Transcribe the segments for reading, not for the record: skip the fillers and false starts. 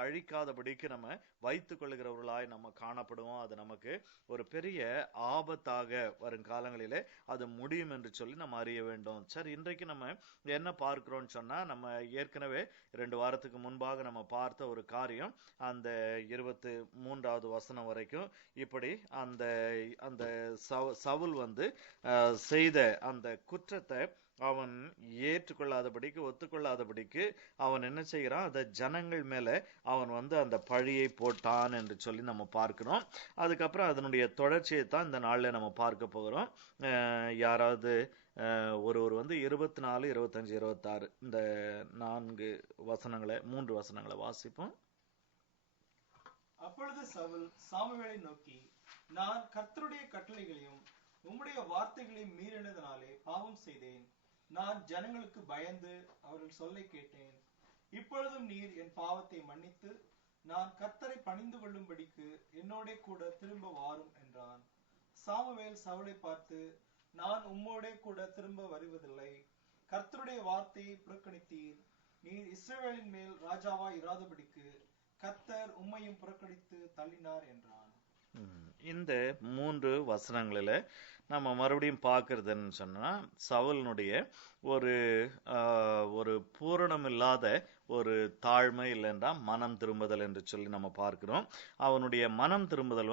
அழிக்காதபடிக்கு நம்ம வைத்துக் கொள்ளுகிறவர்களாய் நம்ம காணப்படுவோம். அது நமக்கு ஒரு பெரிய ஆபத்தாக வரும் காலங்களிலே அது முடியும் என்று சொல்லி நம்ம அறிய வேண்டும். சரி, இன்றைக்கு நம்ம என்ன பார்க்கிறோம்னு சொன்னா, நம்ம ஏற்கனவே 2 வாரத்துக்கு முன்பாக நம்ம பார்த்த ஒரு காரியம், அந்த 23வது வசனம் வரைக்கும் இப்படி அந்த அந்த சவுல் செய்த அந்த குற்றத்தை அவன் ஏற்றுக்கொள்ளாதபடிக்கு, ஒத்துக்கொள்ளாதபடிக்கு அவன் என்ன செய்கிறான், அந்த ஜனங்கள் மேல அவன் அந்த பழியை போட்டான் என்று சொல்லி நம்ம பார்க்கிறோம். அதுக்கப்புறம் அதனுடைய தொடர்ச்சியை தான் இந்த நாள்ல நம்ம பார்க்க போகிறோம். யாராவது ஒருவர் 24, 25, 26 இந்த 3 வசனங்களை வாசிப்போம். அப்பொழுது சவுல் சாமுவேலை நோக்கி, நான் கர்த்தருடைய கட்டளைகளையும் உம்முடைய வார்த்தைகளையும் மீறினதினாலே பாவம் செய்தேன். நான் ஜனங்களுக்கு பயந்து அவர்கள் சொல்லை கேட்டேன். இப்பொழுதும் நீர் என் பாவத்தை மன்னித்து நான் கர்த்தரை பணிந்து கொள்ளும்படிக்கு என்னோட கூட திரும்ப வாரும் என்றான். சாமுவேல் சவுலை பார்த்து, நான் உம்மோட கூட திரும்ப வருவதில்லை. கர்த்தருடைய வார்த்தையை புறக்கணித்தீர். நீர் இஸ்ரவேலின் மேல் ராஜாவாய் இராதபடிக்கு கர்த்தர் உம்மையும் புறக்கணித்து தள்ளினார் என்றான். இந்த 3 வசனங்களில நம்ம மறுபடியும் பார்க்கறதுன்னு சொன்னா, சவுலினுடைய ஒரு பூரணம் இல்லாத ஒரு தாழ்மை, இல்லைன்றா மனம் திரும்புதல் என்று சொல்லி நம்ம பார்க்கிறோம். அவனுடைய மனம் திரும்புதல்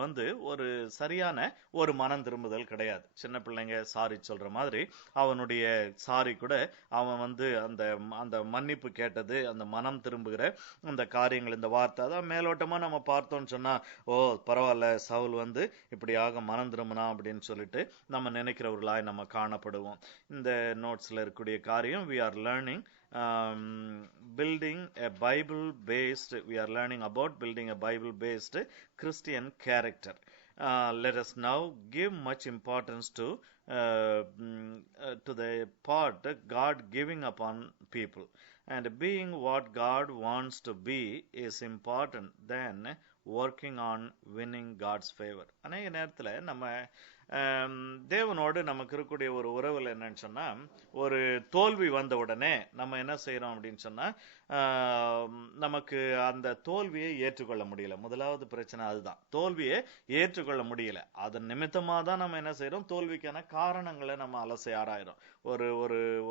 ஒரு சரியான ஒரு மனம் திரும்புதல் கிடையாது. சின்ன பிள்ளைங்க சாரி சொல்ற மாதிரி அவனுடைய சாரி கூட அவன் அந்த அந்த மன்னிப்பு கேட்டது, அந்த மனம் திரும்புகிற அந்த காரியங்கள், இந்த வார்த்தை அதான் மேலோட்டமா நம்ம பார்த்தோம்னு சொன்னா, ஓ பரவாயில்ல சவுல் இப்படியாக மனம் திரும்பினா அப்படின்னு சொல்லிட்டு நம்ம நினைக்கிறவர்களாய் நம்ம காணப்படுவோம். இந்த நோட்ஸ்ல இருக்கக்கூடிய காரியம், we are learning about building a Bible based Christian character. Let us now give much importance to the part God giving upon people, and being what God wants to be is important than working on winning God's favor. அநேக நேரத்துல நம்ம தேவனோடு நமக்கு இருக்கக்கூடிய ஒரு உறவுல என்னன்னு சொன்னா, ஒரு தோல்வி வந்த உடனே நம்ம என்ன செய்யறோம் அப்படின்னு சொன்னா, நமக்கு அந்த தோல்வியை ஏற்றுக்கொள்ள முடியல. முதலாவது பிரச்சனை அதுதான், தோல்வியை ஏற்றுக்கொள்ள முடியல. அதன் நிமித்தமா தான் நம்ம என்ன செய்யறோம், தோல்விக்கான காரணங்களை நம்ம அலசி ஆராயிரும்.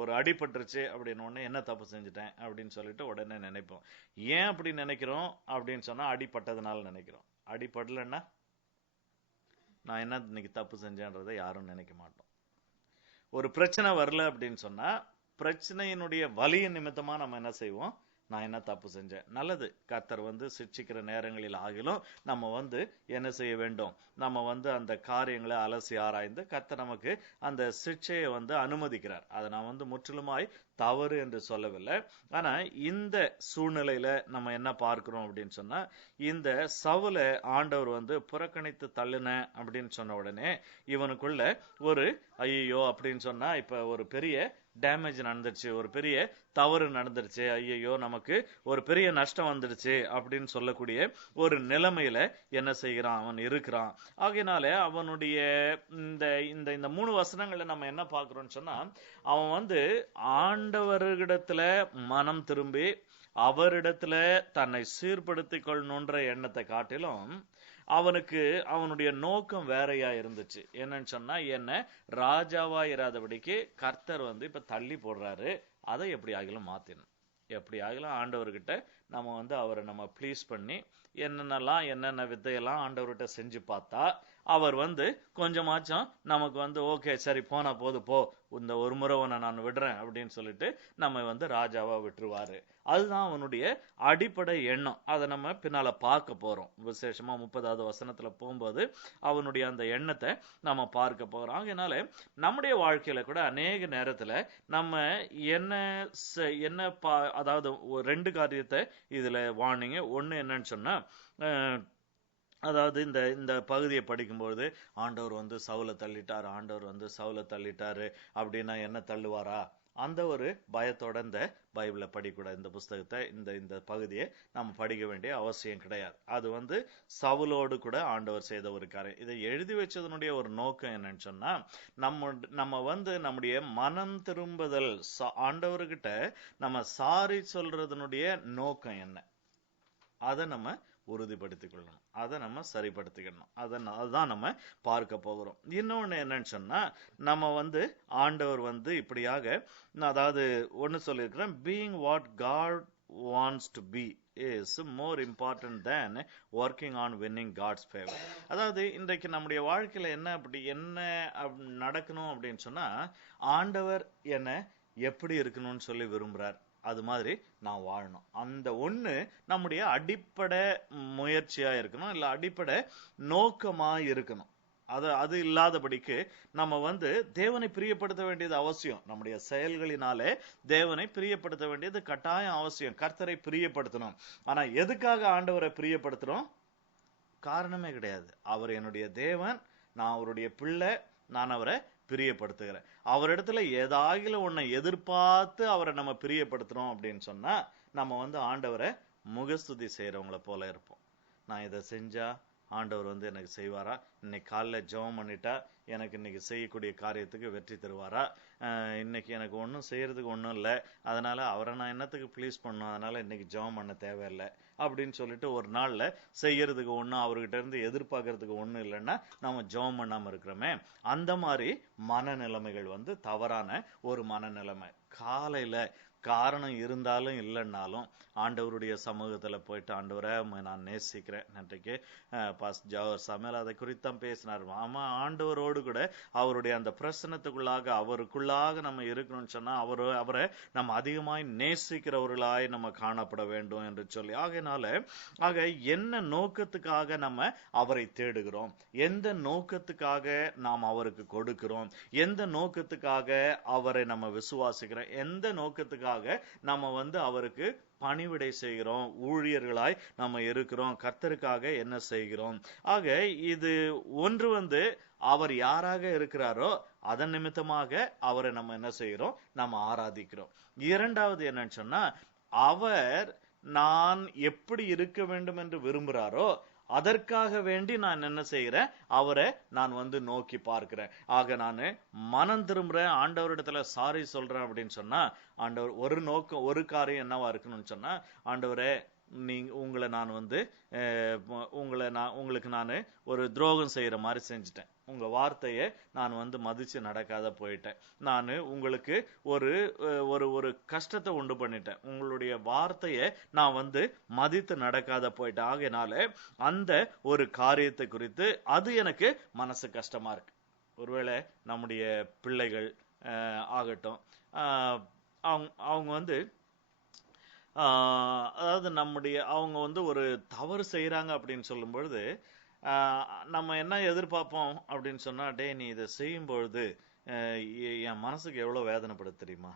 ஒரு அடிபட்டுருச்சு அப்படின்னு உடனே என்ன தப்பு செஞ்சுட்டேன் அப்படின்னு சொல்லிட்டு உடனே நினைப்போம். ஏன் அப்படி நினைக்கிறோம் அப்படின்னு சொன்னா, அடிபட்டதுனால நினைக்கிறோம். அடிபடலன்னா நான் என்ன இன்னைக்கு தப்பு செஞ்சேன்றதை யாரும் நினைக்க மாட்டோம். ஒரு பிரச்சனை வரல அப்படின்னு சொன்னா, பிரச்சனையினுடைய வலியின் நிமித்தமா நம்ம என்ன செய்வோம், நான் என்ன தப்பு செஞ்சேன். நல்லது, கர்த்தர் சிட்சிக்கிற நேரங்களில் ஆகிலும் நம்ம என்ன செய்ய வேண்டும், நம்ம அந்த காரியங்களை அலசி ஆராய்ந்து கர்த்தர் நமக்கு அந்த சிட்சையை அனுமதிக்கிறார். அதை நான் முற்றிலுமாய் தவறு என்று சொல்லவில்லை. ஆனா இந்த சூழ்நிலையில நம்ம என்ன பார்க்கிறோம் அப்படின்னு சொன்னா, இந்த சவுலை ஆண்டவர் புறக்கணித்து தள்ளின அப்படின்னு சொன்ன உடனே இவனுக்குள்ள ஒரு ஐயோ அப்படின்னு சொன்னா, இப்ப ஒரு பெரிய டேமேஜ் நடந்துருச்சு, ஒரு பெரிய தவறு நடந்துருச்சு, ஐயோ நமக்கு ஒரு பெரிய நஷ்டம் வந்துடுச்சு அப்படின்னு சொல்லக்கூடிய ஒரு நிலைமையில என்ன செய்கிறான், அவன் இருக்கிறான். ஆகையினால அவனுடைய இந்த 3 வசனங்கள்ல நம்ம என்ன பார்க்கிறோம்னு சொன்னா, அவன் ஆண்டவரிடத்துல மனம் திரும்பி அவரிடத்துல தன்னை சீர்படுத்திக் கொள்ளணுன்ற எண்ணத்தை காட்டிலும் அவனுக்கு அவனுடைய நோக்கம் வேறையா இருந்துச்சு. என்னன்னு சொன்னா, என்ன ராஜாவா இராதபடிக்கு கர்த்தர் இப்ப தள்ளி போடுறாரு, அதை எப்படி ஆகிலும் மாத்தினும். எப்படி ஆகலாம் ஆண்டவர்கிட்ட நம்ம அவரை நம்ம ப்ளீஸ் பண்ணி என்னென்ன வித்தையெல்லாம் ஆண்டவர்கிட்ட செஞ்சு பார்த்தா அவர் கொஞ்சமாச்சும் நமக்கு ஓகே சரி போனா போது போ, இந்த ஒரு முறை உன்னை நான் விடுறேன் அப்படின்னு சொல்லிட்டு நம்ம ராஜாவா விட்டுருவாரு. அதுதான் அவனுடைய அடிப்படை எண்ணம். அதை நம்ம பின்னால பார்க்க போறோம். விசேஷமா 30வது வசனத்துல போகும்போது அவனுடைய அந்த எண்ணத்தை நம்ம பார்க்க போறோம். அதனால நம்முடைய வாழ்க்கையில கூட அநேக நேரத்துல நம்ம என்ன அதாவது 2 காரியத்தை இதுல வார்னிங். ஒண்ணு என்னன்னு சொன்னா, அதாவது இந்த பகுதியை படிக்கும்போது ஆண்டவர் சவுலை தள்ளிட்டாரு, ஆண்டவர் சவுலை தள்ளிட்டாரு அப்படின்னா என்ன தள்ளுவாரா, அந்த ஒரு பயத்தோட இந்த பைபிளை படிக்கூடாது. இந்த புஸ்தகத்தை இந்த பகுதியை நம்ம படிக்க வேண்டிய அவசியம் கிடையாது. அது சவுலோடு கூட ஆண்டவர் செய்த ஒரு காரியம். இதை எழுதி வச்சதனுடைய ஒரு நோக்கம் என்னன்னு சொன்னா, நம்ம நம்முடைய மனம் திரும்புதல், ஆண்டவர்கிட்ட நம்ம சாரி சொல்றதனுடைய நோக்கம் என்ன, அதை நம்ம உறுதிப்படுத்திக் கொள்ளணும், அதை நம்ம சரிப்படுத்திக்கணும். அதுதான் நம்ம பார்க்க போகிறோம். இன்னொன்னு என்னன்னு சொன்னா, நம்ம ஆண்டவர் இப்படியாக, அதாவது ஒன்னு சொல்லியிருக்கிறேன், being what God wants to be is more important than working on winning God's favor. அதாவது இன்றைக்கு நம்முடைய வாழ்க்கையில என்ன நடக்கணும் அப்படின்னு சொன்னா, ஆண்டவர் என்ன எப்படி இருக்கணும்னு சொல்லி விரும்புறார், அது மாதிரி நான் வாழணும். அந்த ஒண்ணு நம்முடைய அடிப்படை முயற்சியா இருக்கணும், இல்ல அடிப்படை நோக்கமா இருக்கணும். அது இல்லாதபடிக்கு நம்ம தேவனை பிரியப்படுத்த வேண்டியது அவசியம். நம்முடைய செயல்களினாலே தேவனை பிரியப்படுத்த வேண்டியது கட்டாயம் அவசியம். கர்த்தரை பிரியப்படுத்தணும். ஆனா எதுக்காக ஆண்டவரை பிரியப்படுத்துறோம்? காரணமே கிடையாது. அவர் என்னுடைய தேவன், நான் அவருடைய பிள்ளை, நான் அவரை பிரியப்படுத்துகிறேன். அவரிடத்துல ஏதாகிலும் ஒன்னை எதிர்பார்த்து அவரை நம்ம பிரியப்படுத்துறோம் அப்படின்னு சொன்னா, நம்ம ஆண்டவரை முகஸ்துதி செய்யறவங்கள போல இருப்போம். நான் இதை செஞ்சா ஆண்டவர் எனக்கு செய்வாரா, இன்னைக்கு காலைல ஜெபம் பண்ணிட்டா எனக்கு இன்னைக்கு செய்யக்கூடிய காரியத்துக்கு வெற்றி தருவாரா, இன்னைக்கு எனக்கு ஒன்றும் செய்யறதுக்கு ஒன்றும் இல்லை, அதனால அவரை நான் என்னத்துக்கு ப்ளீஸ் பண்ணணும், அதனால இன்னைக்கு ஜெபம் பண்ண தேவையில்லை அப்படின்னு சொல்லிட்டு ஒரு நாள்ல செய்யறதுக்கு ஒன்றும் அவர்கிட்ட இருந்து எதிர்பார்க்கறதுக்கு ஒன்றும் இல்லைன்னா நம்ம ஜெபம் பண்ணாம இருக்கிறோமே. அந்த மாதிரி மனநிலைமைகள் தவறான ஒரு மனநிலைமை. காலையில காரணம் இருந்தாலும் இல்லைன்னாலும் ஆண்டவருடைய சமூகத்துல போயிட்டு, ஆண்டவரை நான் நேசிக்கிறேன். இன்றைக்கு ஜவஹர் சமையல் அதை குறித்தான் பேசினார். ஆமா, ஆண்டவரோடு கூட அவருடைய அந்த பிரசனத்துக்குள்ளாக அவருக்குள்ளாக நம்ம இருக்கணும்னு சொன்னா அவரை நம்ம அதிகமாய் நேசிக்கிறவர்களாய் நம்ம காணப்பட வேண்டும் என்று சொல்லி, ஆக என்ன நோக்கத்துக்காக நம்ம அவரை தேடுகிறோம், எந்த நோக்கத்துக்காக நாம் அவருக்கு கொடுக்கிறோம், எந்த நோக்கத்துக்காக அவரை நம்ம விசுவாசிக்கிறோம், எந்த நோக்கத்துக்காக நம்ம அவருக்கு பணிவிடை செய்கிறோம், ஊழியர்களாய் நம்ம இருக்கிறோம், கர்த்தருக்காக என்ன செய்கிறோம். ஆக இது ஒன்று அவர் யாராக இருக்கிறாரோ அதன் நிமித்தமாக அவரை நம்ம என்ன செய்கிறோம், நம்ம ஆராதிக்கிறோம். இரண்டாவது என்னன்னு சொன்னா, அவர் நான் எப்படி இருக்க வேண்டும் என்று விரும்புகிறாரோ அதற்காக வேண்டி நான் என்ன செய்கிறேன், அவரை நான் நோக்கி பார்க்கிறேன். ஆக நான் மனம் திரும்புறேன், ஆண்டவரிடத்துல சாரி சொல்றேன் அப்படின்னு சொன்னா, ஆண்டவர் ஒரு காரியம் என்னவா இருக்கணும்னு சொன்னா, ஆண்டவரே உங்களை நான் உங்களுக்கு நான் ஒரு துரோகம் செய்யற மாதிரி செஞ்சுட்டேன், உங்க வார்த்தையை நான் மதிச்சு நடக்காத போயிட்டேன், நான் உங்களுக்கு ஒரு ஒரு கஷ்டத்தை உண்டு பண்ணிட்டேன், உங்களுடைய வார்த்தையை நான் மதித்து நடக்காத போயிட்டேன். ஆகையினால அந்த ஒரு காரியத்தை குறித்து அது எனக்கு மனசு கஷ்டமா இருக்கு. ஒருவேளை நம்முடைய பிள்ளைகள் ஆகட்டும், அவங்க அதாவது அவங்க ஒரு தவறு செய்யறாங்க அப்படின்னு சொல்லும் பொழுது நம்ம என்ன எதிர்பார்ப்போம் அப்படின்னு சொன்னா, டே நீ இதை செய்யும் பொழுது என் மனசுக்கு எவ்வளவு வேதனைப்படுது தெரியுமா.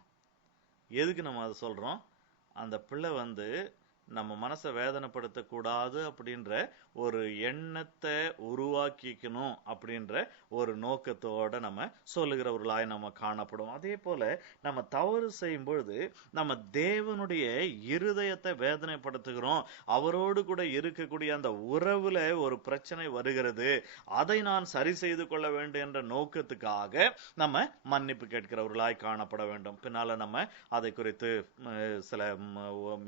எதுக்கு நம்ம அதை சொல்றோம்? அந்த பிள்ளை நம்ம மனசை வேதனைப்படுத்த கூடாது அப்படின்ற ஒரு எண்ணத்தை உருவாக்கிக்கணும் அப்படின்ற ஒரு நோக்கத்தோட நம்ம சொல்லுகிறவர்களாய் நம்ம காணப்படும். அதே போல நம்ம தவறு செய்யும் பொழுது நம்ம தேவனுடைய இருதயத்தை வேதனைப்படுத்துகிறோம், அவரோடு கூட இருக்கக்கூடிய அந்த உறவுல ஒரு பிரச்சனை வருகிறது, அதை நான் சரி செய்து கொள்ள வேண்டும் என்ற நோக்கத்துக்காக நம்ம மன்னிப்பு கேட்கிறவர்களாய் காணப்பட வேண்டும். பின்னால நம்ம அதை குறித்து சில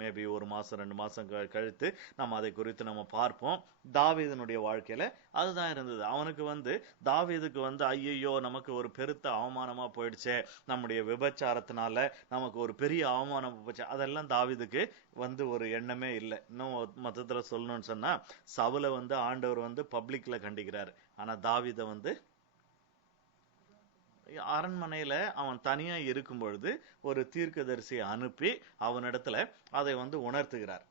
மேபி ஒரு மாசம் 2 மாசம் கழித்து நம்ம அதை குறித்து நம்ம பார்ப்போம். தாவீதனுடைய வாழ்க்கையில அதுதான் இருந்தது. அவனுக்கு தாவீதுக்கு ஐயோ நமக்கு ஒரு பெருத்த அவமானமா போயிடுச்சே, நம்முடைய விபச்சாரத்தினால நமக்கு ஒரு பெரிய அவமானம் போச்சு, அதெல்லாம் தாவீதுக்கு ஒரு எண்ணமே இல்லை. இன்னும் மொத்தத்துல சொல்லணும்னு சொன்னா, சவுல ஆண்டவர் பப்ளிக்ல கண்டிக்கிறாரு, ஆனா தாவீத அரண்மனையில அவன் தனியா இருக்கும் பொழுது ஒரு தீர்க்கதரிசியை அனுப்பி அவனிடத்துல அதை உணர்த்துகிறார்.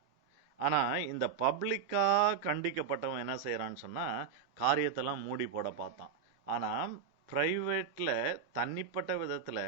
ஆனா இந்த பப்ளிக்கா கண்டிக்கப்பட்டவன் என்ன செய்யறான்னு சொன்னா, காரியத்தெல்லாம் மூடி போட பார்த்தான். ஆனா பிரைவேட்ல தனிப்பட்ட விதத்துல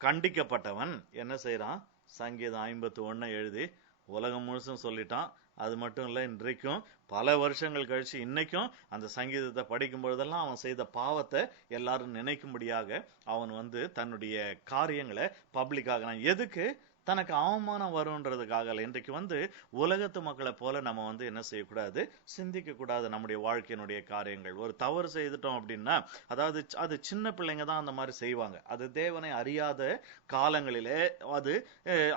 கண்டிக்கப்பட்டவன் என்ன செய்யறான், சங்கீதம் 51 எழுதி உலகம் முழுசும் சொல்லிட்டான். அது மட்டும் இல்ல, இன்றைக்கும் பல வருஷங்கள் கழிச்சு இன்னைக்கும் அந்த சங்கீதத்தை படிக்கும் பொழுதெல்லாம் அவன் செய்த பாவத்தை எல்லாரும் நினைக்கும்படியாக அவன் தன்னுடைய காரியங்களை பப்ளிக்காக, எதுக்கு தனக்கு அவமானம் வரும்ன்றதுக்காக. இன்றைக்கு உலகத்து மக்களை போல நம்ம என்ன செய்யக்கூடாது, சிந்திக்க கூடாது. நம்முடைய வாழ்க்கையினுடைய காரியங்கள் ஒரு தவறு செய்துட்டோம் அப்படின்னா, அதாவது அது சின்ன பிள்ளைங்க தான் அந்த மாதிரி செய்வாங்க. அது தேவனை அறியாத காலங்களிலே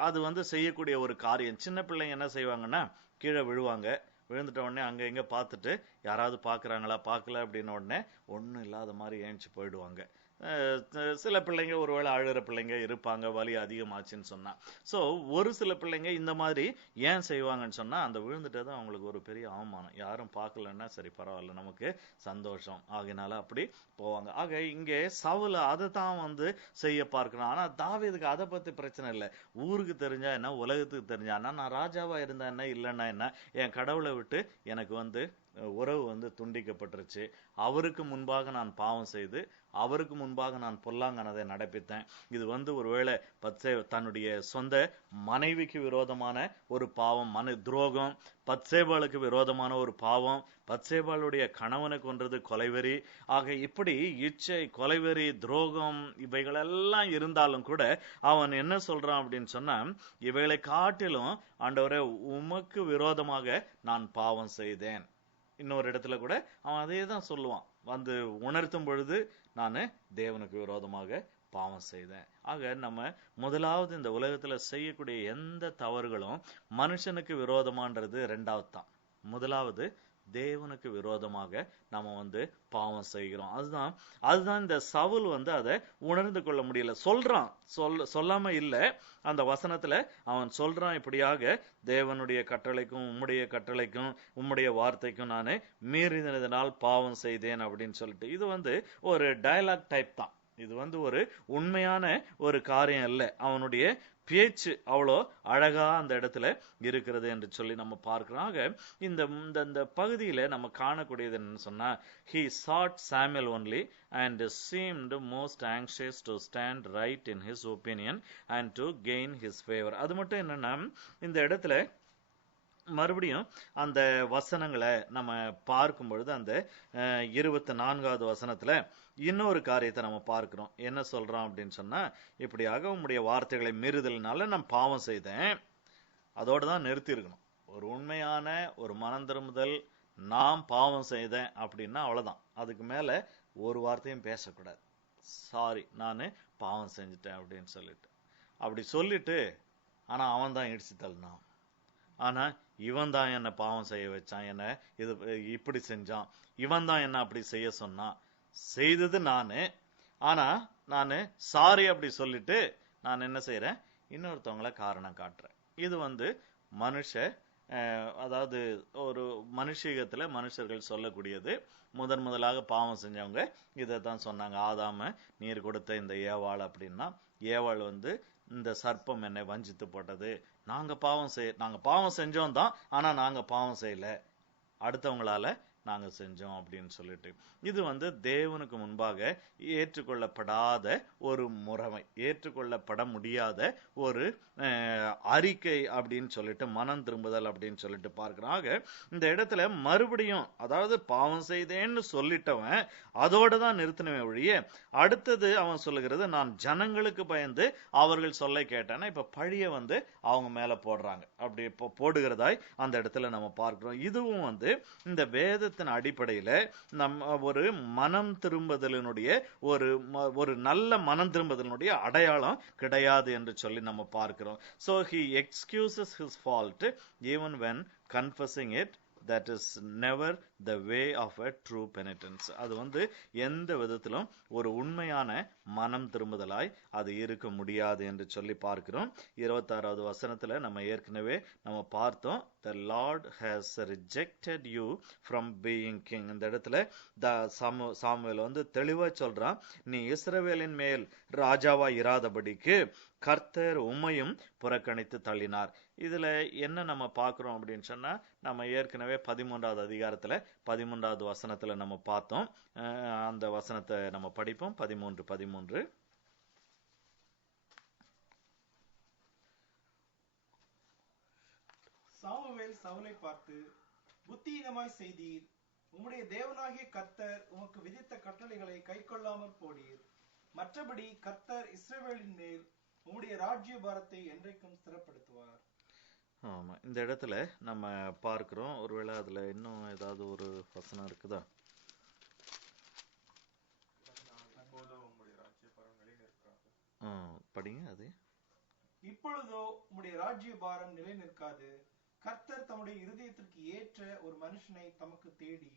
அது செய்யக்கூடிய ஒரு காரியம். சின்ன பிள்ளைங்க என்ன செய்வாங்கன்னா, கீழே விழுவாங்க. விழுந்துட்ட உடனே அங்க இங்க பார்த்துட்டு யாராவது பார்க்கறாங்களா, பார்க்கல அப்படின்ன உடனே ஒண்ணும் இல்லாத மாதிரி ஏஞ்சி போயிடுவாங்க. சில பிள்ளைங்க ஒருவேளை அழுகிற பிள்ளைங்க இருப்பாங்க, வலி அதிகமாச்சுன்னு சொன்னா. சோ ஒரு சில பிள்ளைங்க இந்த மாதிரி ஏன் செய்வாங்கன்னு சொன்னா, அந்த விழுந்துட்டது அவங்களுக்கு ஒரு பெரிய அவமானம். யாரும் பார்க்கலன்னா சரி பரவாயில்ல, நமக்கு சந்தோஷம் ஆகினால அப்படி போவாங்க. ஆக இங்கே சவுல் அதை தான் செய்ய பார்க்கிறான். ஆனா தாவீதுக்கு அதை பத்தி பிரச்சனை இல்லை. ஊருக்கு தெரிஞ்சா என்ன, உலகத்துக்கு தெரிஞ்சா என்ன, நான் ராஜாவா இருந்தா என்ன, இல்லைன்னா என்ன, என் கடவுளை விட்டு எனக்கு உறவு துண்டிக்கப்பட்டுருச்சு. அவருக்கு முன்பாக நான் பாவம் செய்து, அவருக்கு முன்பாக நான் பொல்லாங்கனதை நடப்பித்தேன். இது ஒருவேளை தன்னுடைய சொந்த மனைவிக்கு விரோதமான ஒரு பாவம், துரோகம், பத்சேபாளுக்கு விரோதமான ஒரு பாவம், பத்சேபாளுடைய கணவனை கொன்றது கொலைவெறி. ஆக இப்படி இச்சை, கொலைவெறி, துரோகம் இவைகளெல்லாம் இருந்தாலும் கூட அவன் என்ன சொல்றான் அப்படின்னு சொன்னா, இவைகளை காட்டிலும் ஆண்டவரே உமக்கு விரோதமாக நான் பாவம் செய்தேன். இன்னொரு இடத்துல கூட அவன் அதே தான் சொல்லுவான். உணர்த்தும் பொழுது நான் தேவனுக்கு விரோதமாக பாவம் செய்தேன். ஆக நம்ம முதலாவது இந்த உலகத்துல செய்யக்கூடிய எந்த தவறுகளும் மனுஷனுக்கு விரோதமான்றது ரெண்டாவது தான். முதலாவது தேவனுக்கு விரோதமாக நம்ம பாவம் செய்கிறோம். அதுதான் இந்த சவுல் அதை உணர்ந்து கொள்ள முடியல. சொல்லாம இல்ல, அந்த வசனத்துல அவன் சொல்றான், இப்படியாக தேவனுடைய கட்டளைக்கும் உம்முடைய கட்டளைக்கும் உம்முடைய வார்த்தைக்கும் நானே மீறினதினால் பாவம் செய்தேன் அப்படின்னு சொல்லிட்டு. இது ஒரு டயலாக் டைப் தான். இது ஒரு உண்மையான ஒரு காரியம் இல்லை. அவனுடைய பேச்சு அவ்வளோ அழகா அந்த இடத்துல இருக்கிறது என்று சொல்லி நம்ம பார்க்கிறோம். ஆக இந்த பகுதியில நம்ம காணக்கூடியது என்னன்னு சொன்னா, he sought Samuel only and seemed most anxious to stand right in his opinion and to gain his favor. அது மட்டும் என்னன்னா, இந்த இடத்துல மறுபடியும் அந்த வசனங்களை நம்ம பார்க்கும் பொழுது அந்த 24வது வசனத்துல இன்னொரு காரியத்தை நம்ம பார்க்கிறோம். என்ன சொல்றோம் அப்படின்னு சொன்னா, இப்படியாக உம்முடைய வார்த்தைகளை மீறுதல்னால நான் பாவம் செய்தேன். அதோட தான் நிறுத்தி இருக்கணும். ஒரு உண்மையான ஒரு மனம் திரும்புதல், நான் பாவம் செய்தேன் அப்படின்னா அவ்வளவுதான். அதுக்கு மேல ஒரு வார்த்தையும் பேசக்கூடாது. சாரி, நான் பாவம் செஞ்சுட்டேன் அப்படின்னு சொல்லிட்டு அப்படி சொல்லிட்டு, ஆனா அவன் தான் இடிச்சு தள்ளினான். ஆனா இவன் தான் என்ன பாவம் செய்ய வச்சான், என்ன இது இப்படி செஞ்சான், இவன் தான் என்ன அப்படி செய்ய சொன்னான், செய்தது நானு. ஆனா நானு சாரி அப்படி சொல்லிட்டு நான் என்ன செய்யறேன், இன்னொருத்தவங்களை காரணம் காட்டுறேன். இது அதாவது ஒரு மனுஷீகத்துல மனுஷர்கள் சொல்லக்கூடியது. முதலாக பாவம் செஞ்சவங்க இதைத்தான் சொன்னாங்க. ஆதாம நீர் கொடுத்த இந்த ஏவாள் அப்படின்னா, ஏவாள் இந்த சர்ப்பம் என்னை வஞ்சித்து போட்டது, நாங்க பாவம் செஞ்சோம் தான், ஆனா நாங்க பாவம் செய்யல, அடுத்தவங்களால நாங்க செஞ்சோம் அப்படின்னு சொல்லிட்டு. இது தேவனுக்கு முன்பாக ஏற்றுக்கொள்ளப்படாத ஒரு முறைமை, ஏற்றுக்கொள்ளப்பட முடியாத ஒரு அறிக்கை அப்படின்னு சொல்லிட்டு, மனம் திரும்புதல் அப்படின்னு சொல்லிட்டு பார்க்கிறாங்க. இந்த இடத்துல மறுபடியும், அதாவது பாவம் செய்தேன்னு சொல்லிட்டவன் அதோட தான் நிறுத்தினவே ஒழிய, அடுத்தது அவன் சொல்லுகிறது, நான் ஜனங்களுக்கு பயந்து அவர்கள் சொல்ல கேட்டேன்னா இப்ப பழிய அவங்க மேல போடுறாங்க. அப்படி போடுகிறதாய் அந்த இடத்துல நம்ம பார்க்கிறோம். இதுவும் இந்த வேதத்தின் அடிப்படையில நம்ம ஒரு மனம் திரும்புதலினுடைய ஒரு நல்ல மனம் திரும்புதலினுடைய அடையாளம் கிடையாது என்று சொல்லி நம்ம பார்க்கிறோம். So he excuses his fault even when confessing it. That is never the way of a true penitence. அது எந்த விதத்திலும் ஒரு உண்மையான மனம் திரும்புதலாய் அது இருக்க முடியாது என்று சொல்லி பார்க்கிறோம். 26வது வசனத்துல நம்ம ஏற்கனவே நம்ம பார்த்தோம், the Lord has rejected you from being king. இந்த இடத்துல சாமுவேல் தெளிவா சொல்றான், நீ இஸ்ரவேலின் மேல் ராஜாவா இராதபடிக்கு கர்த்தர் உம்மையும் புறக்கணித்து தள்ளினார். இதுல என்ன நம்ம பார்க்கிறோம் அப்படின்னு சொன்னா, நம்ம ஏற்கனவே 13வது அதிகாரத்துல 13வது வசனத்துல நம்ம பார்த்தோம். அந்த வசனத்தை நம்ம படிப்போம். 13 சாமுவேல் சவுலை பார்த்து, புத்தியீனமாய் செய்தீர், உம்முடைய தேவனாகிய கர்த்தர் உமக்கு விதித்த கட்டளைகளை கைக்கொள்ளாமற் போடீர். மற்றபடி கர்த்தர் இஸ்ரவேலின் மேல் உம்முடைய ராஜ்யபாரத்தை என்றைக்கும் ஸ்திரப்படுத்துவார். ஆமா, இந்த இடத்துல நம்ம பார்க்கிறோம். ஒருவேளை அதுல இன்னும் ஏதாவது ஒரு வசனம் இருக்குதா? படிங்க. அது இப்பொழுதோ உம்முடைய ராஜ்யபாரம் நிலை நிற்காது, கர்த்தர் தம்முடைய இருதயத்திற்கு ஏற்ற ஒரு மனுஷனை தமக்கு தேடி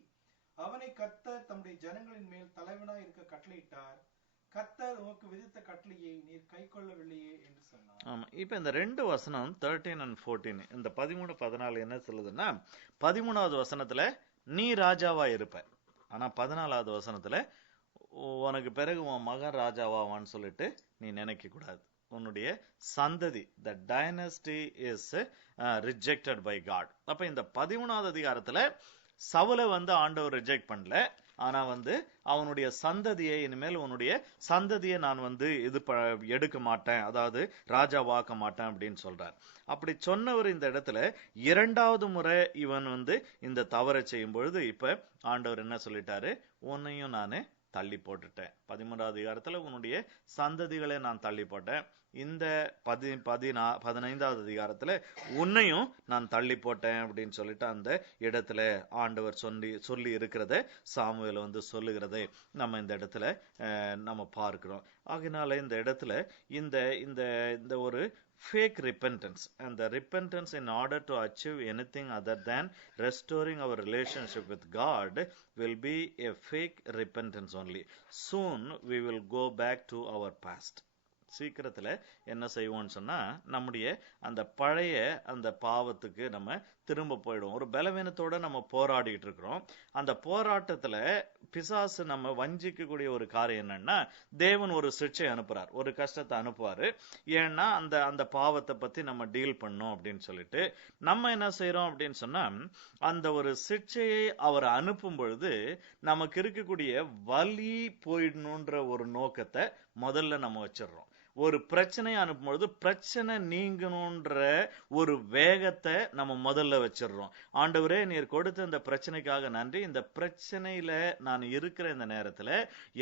அவனை கர்த்தர் தம்முடைய ஜனங்களின் மேல் தலைவனாய் இருக்க கட்டளையிட்டார். கர்த்தர் உமக்கு விதித்த கட்டளையை நீர் கை கொள்ளவில்லையே என்று சொன்னார். ஆமா. இப்ப இந்த 2 வசனம் 13 and 14 இந்த 13, 14 என்ன சொல்லுதுன்னா, 13வது வசனத்துல நீ ராஜாவா இருப்ப, ஆனா 14வது வசனத்துல உனக்கு பிறகு உன் மகன் ராஜாவாவான்னு சொல்லிட்டு நீ நினைக்க கூடாது. உன்னுடைய சந்ததி, the dynasty is rejected by God. அப்ப இந்த 13வது அதிகாரத்துல சவுலை ஆண்டவர் ரிஜெக்ட் பண்ணல, ஆனா அவனுடைய சந்ததியை, இனிமேல் உன்னுடைய சந்ததியை நான் இது எடுக்க மாட்டேன், அதாவது ராஜாவாக்க மாட்டேன் அப்படின்னு சொல்றார். அப்படி சொன்னவர் இந்த இடத்துல 2வது முறை இவன் இந்த தவறை செய்யும் பொழுது இப்ப ஆண்டவர் என்ன சொல்லிட்டாரு, உன்னையும் நானு தள்ளி போட்டுட்டேன். 13வது அதிகாரத்துல உன்னுடைய சந்ததிகளை நான் தள்ளி போட்டேன். இந்த 15வது அதிகாரத்துல உன்னையும் நான் தள்ளி போட்டேன் அப்படின்னு சொல்லிட்டு அந்த இடத்துல ஆண்டவர் சொல்லி இருக்கிறத சாமுவேல் சொல்லுகிறதை நம்ம இந்த இடத்துல நம்ம பார்க்கிறோம். ஆகினால இந்த இடத்துல இந்த ஒரு fake repentance, and the repentance in order to achieve anything other than restoring our relationship with God will be a fake repentance only. Soon we will go back to our past. சீக்கிரத்துல என்ன செய்வோம்னு சொன்னா, நம்முடைய அந்த பழைய அந்த பாவத்துக்கு நம்ம திரும்ப போயிடுவோம். ஒரு பலவீனத்தோட நம்ம போராடிட்டு இருக்கிறோம். அந்த போராட்டத்துல பிசாசு நம்ம வஞ்சிக்கக்கூடிய ஒரு காரியம் என்னன்னா, தேவன் ஒரு சிக்ஷை அனுப்புறார், ஒரு கஷ்டத்தை அனுப்புவாரு. ஏன்னா அந்த பாவத்தை பத்தி நம்ம டீல் பண்ணோம் அப்படின்னு சொல்லிட்டு நம்ம என்ன செய்யறோம் அப்படின்னு சொன்னா, அந்த ஒரு சிக்ஷையை அவர் அனுப்பும் பொழுது நமக்கு இருக்கக்கூடிய வலி போயிடணுன்ற ஒரு நோக்கத்தை முதல்ல நம்ம வச்சிடறோம். ஒரு பிரச்சனையை அனுப்பும்பொழுது பிரச்சனை நீங்கணுன்ற ஒரு வேகத்தை நம்ம முதல்ல வச்சிடறோம். ஆண்டவரே, நீர் கொடுத்த இந்த பிரச்சனைக்காக நன்றி, இந்த பிரச்சனையில நான் இருக்கிற இந்த நேரத்துல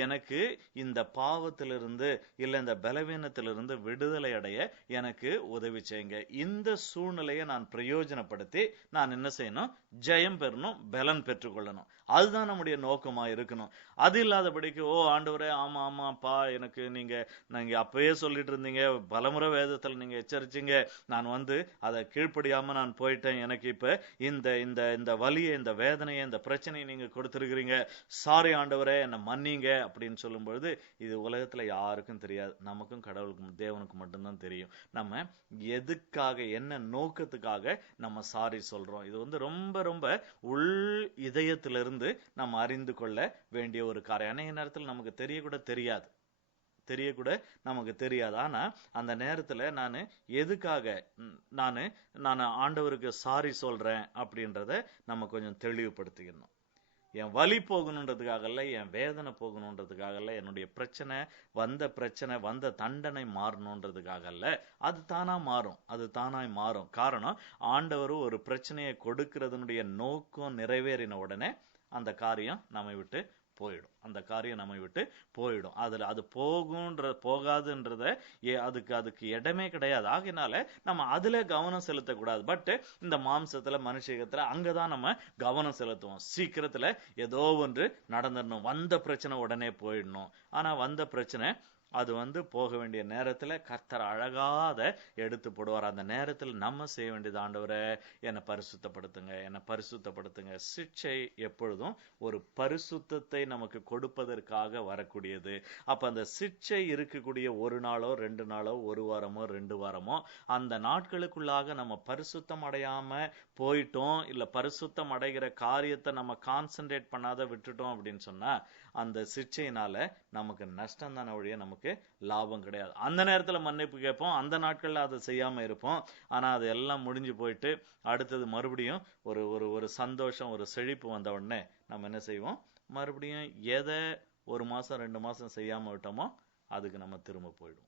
எனக்கு இந்த பாவத்திலிருந்து இல்ல இந்த பலவீனத்திலிருந்து விடுதலை அடைய எனக்கு உதவி செய்யுங்க. இந்த சூழ்நிலையை நான் பிரயோஜனப்படுத்தி நான் என்ன செய்யணும், ஜெயம் பெறணும், பலன் பெற்றுக்கொள்ளணும். அதுதான் நம்முடைய நோக்கமா இருக்கணும். அது இல்லாதபடிக்கு ஆண்டவரே, ஆமா ஆமாப்பா, எனக்கு நீங்க அப்பவே சொல்லிட்டு இருந்தீங்க, பலமுறை வேதத்துல நீங்க எச்சரிச்சீங்க, நான் அதை கீழ்ப்படியாம நான் போயிட்டேன், எனக்கு இப்ப இந்த வலியை, இந்த வேதனையை, இந்த பிரச்சனையை நீங்க கொடுத்திருக்கிறீங்க, சாரி ஆண்டவரே, என்ன மன்னிங்க அப்படின்னு சொல்லும் பொழுது இது உலகத்துல யாருக்கும் தெரியாது, நமக்கும் கடவுளுக்கும் தேவனுக்கு மட்டும்தான் தெரியும். நம்ம எதுக்காக, என்ன நோக்கத்துக்காக நம்ம சாரி சொல்றோம். இது ரொம்ப ரொம்ப உள் இதயத்திலிருந்து நம்ம அறிந்து கொள்ள வேண்டிய ஒரு காரியம். அநேக நேரத்தில் நமக்கு தெரியக்கூட நமக்கு தெரியாது. ஆனா அந்த நேரத்துல நான் எதுக்காக நான் ஆண்டவருக்கு சாரி சொல்றேன் அப்படின்றத நம்ம கொஞ்சம் தெளிவுபடுத்திக்கணும். என் வலி போகணுன்றதுக்காக இல்ல, என் வேதனை போகணுன்றதுக்காக இல்ல, என்னுடைய பிரச்சனை வந்த தண்டனை மாறணுன்றதுக்காக இல்ல. அது தானாய் மாறும். காரணம், ஆண்டவர் ஒரு பிரச்சனையை கொடுக்கிறதுனுடைய நோக்கம் நிறைவேறின உடனே அந்த காரியம் நம்மை விட்டு போயிடும். அதுல அது போகாதுன்றத அதுக்கு இடமே கிடையாது. ஆகினால நம்ம அதுல கவனம் செலுத்தக்கூடாது. பட் இந்த மாம்சத்துல, மனுஷத்துல அங்கதான் நம்ம கவனம் செலுத்துவோம். சீக்கிரத்துல ஏதோ ஒன்று நடந்துடணும், வந்த பிரச்சனை உடனே போயிடணும். ஆனா வந்த பிரச்சனை அது போக வேண்டிய நேரத்துல கர்த்தர் அழகா அதை எடுத்து போடுவார். அந்த நேரத்தில் நம்ம செய்ய வேண்டியது, ஆண்டவரே என்னை பரிசுத்தப்படுத்துங்க. சிக்ஷை எப்பொழுதும் ஒரு பரிசுத்தத்தை நமக்கு கொடுப்பதற்காக வரக்கூடியது. அப்ப அந்த சிக்ஷை இருக்கக்கூடிய ஒரு நாளோ 2 நாளோ 1 வாரமோ 2 வாரமோ அந்த நாட்களுக்குள்ளாக நம்ம பரிசுத்தம் அடையாம போயிட்டோம், இல்ல பரிசுத்தம் அடைகிற காரியத்தை நம்ம கான்சென்ட்ரேட் பண்ணாத விட்டுட்டோம் அப்படின்னு சொன்னா அந்த சிக்ஷையினால நமக்கு நஷ்டம் தானே ஒழிய நமக்கு லாபம் கிடையாது. அந்த நேரத்துல மன்னிப்பு கேட்போம், அந்த நாட்கள்ல அதை செய்யாம இருப்போம். ஆனா அது எல்லாம் முடிஞ்சு போயிட்டு அடுத்தது மறுபடியும் ஒரு சந்தோஷம், ஒரு செழிப்பு வந்த உடனே நம்ம என்ன செய்வோம், மறுபடியும் எதை 1 மாசம் 2 மாசம் செய்யாம விட்டோமோ அதுக்கு நம்ம திரும்ப போயிடுவோம்.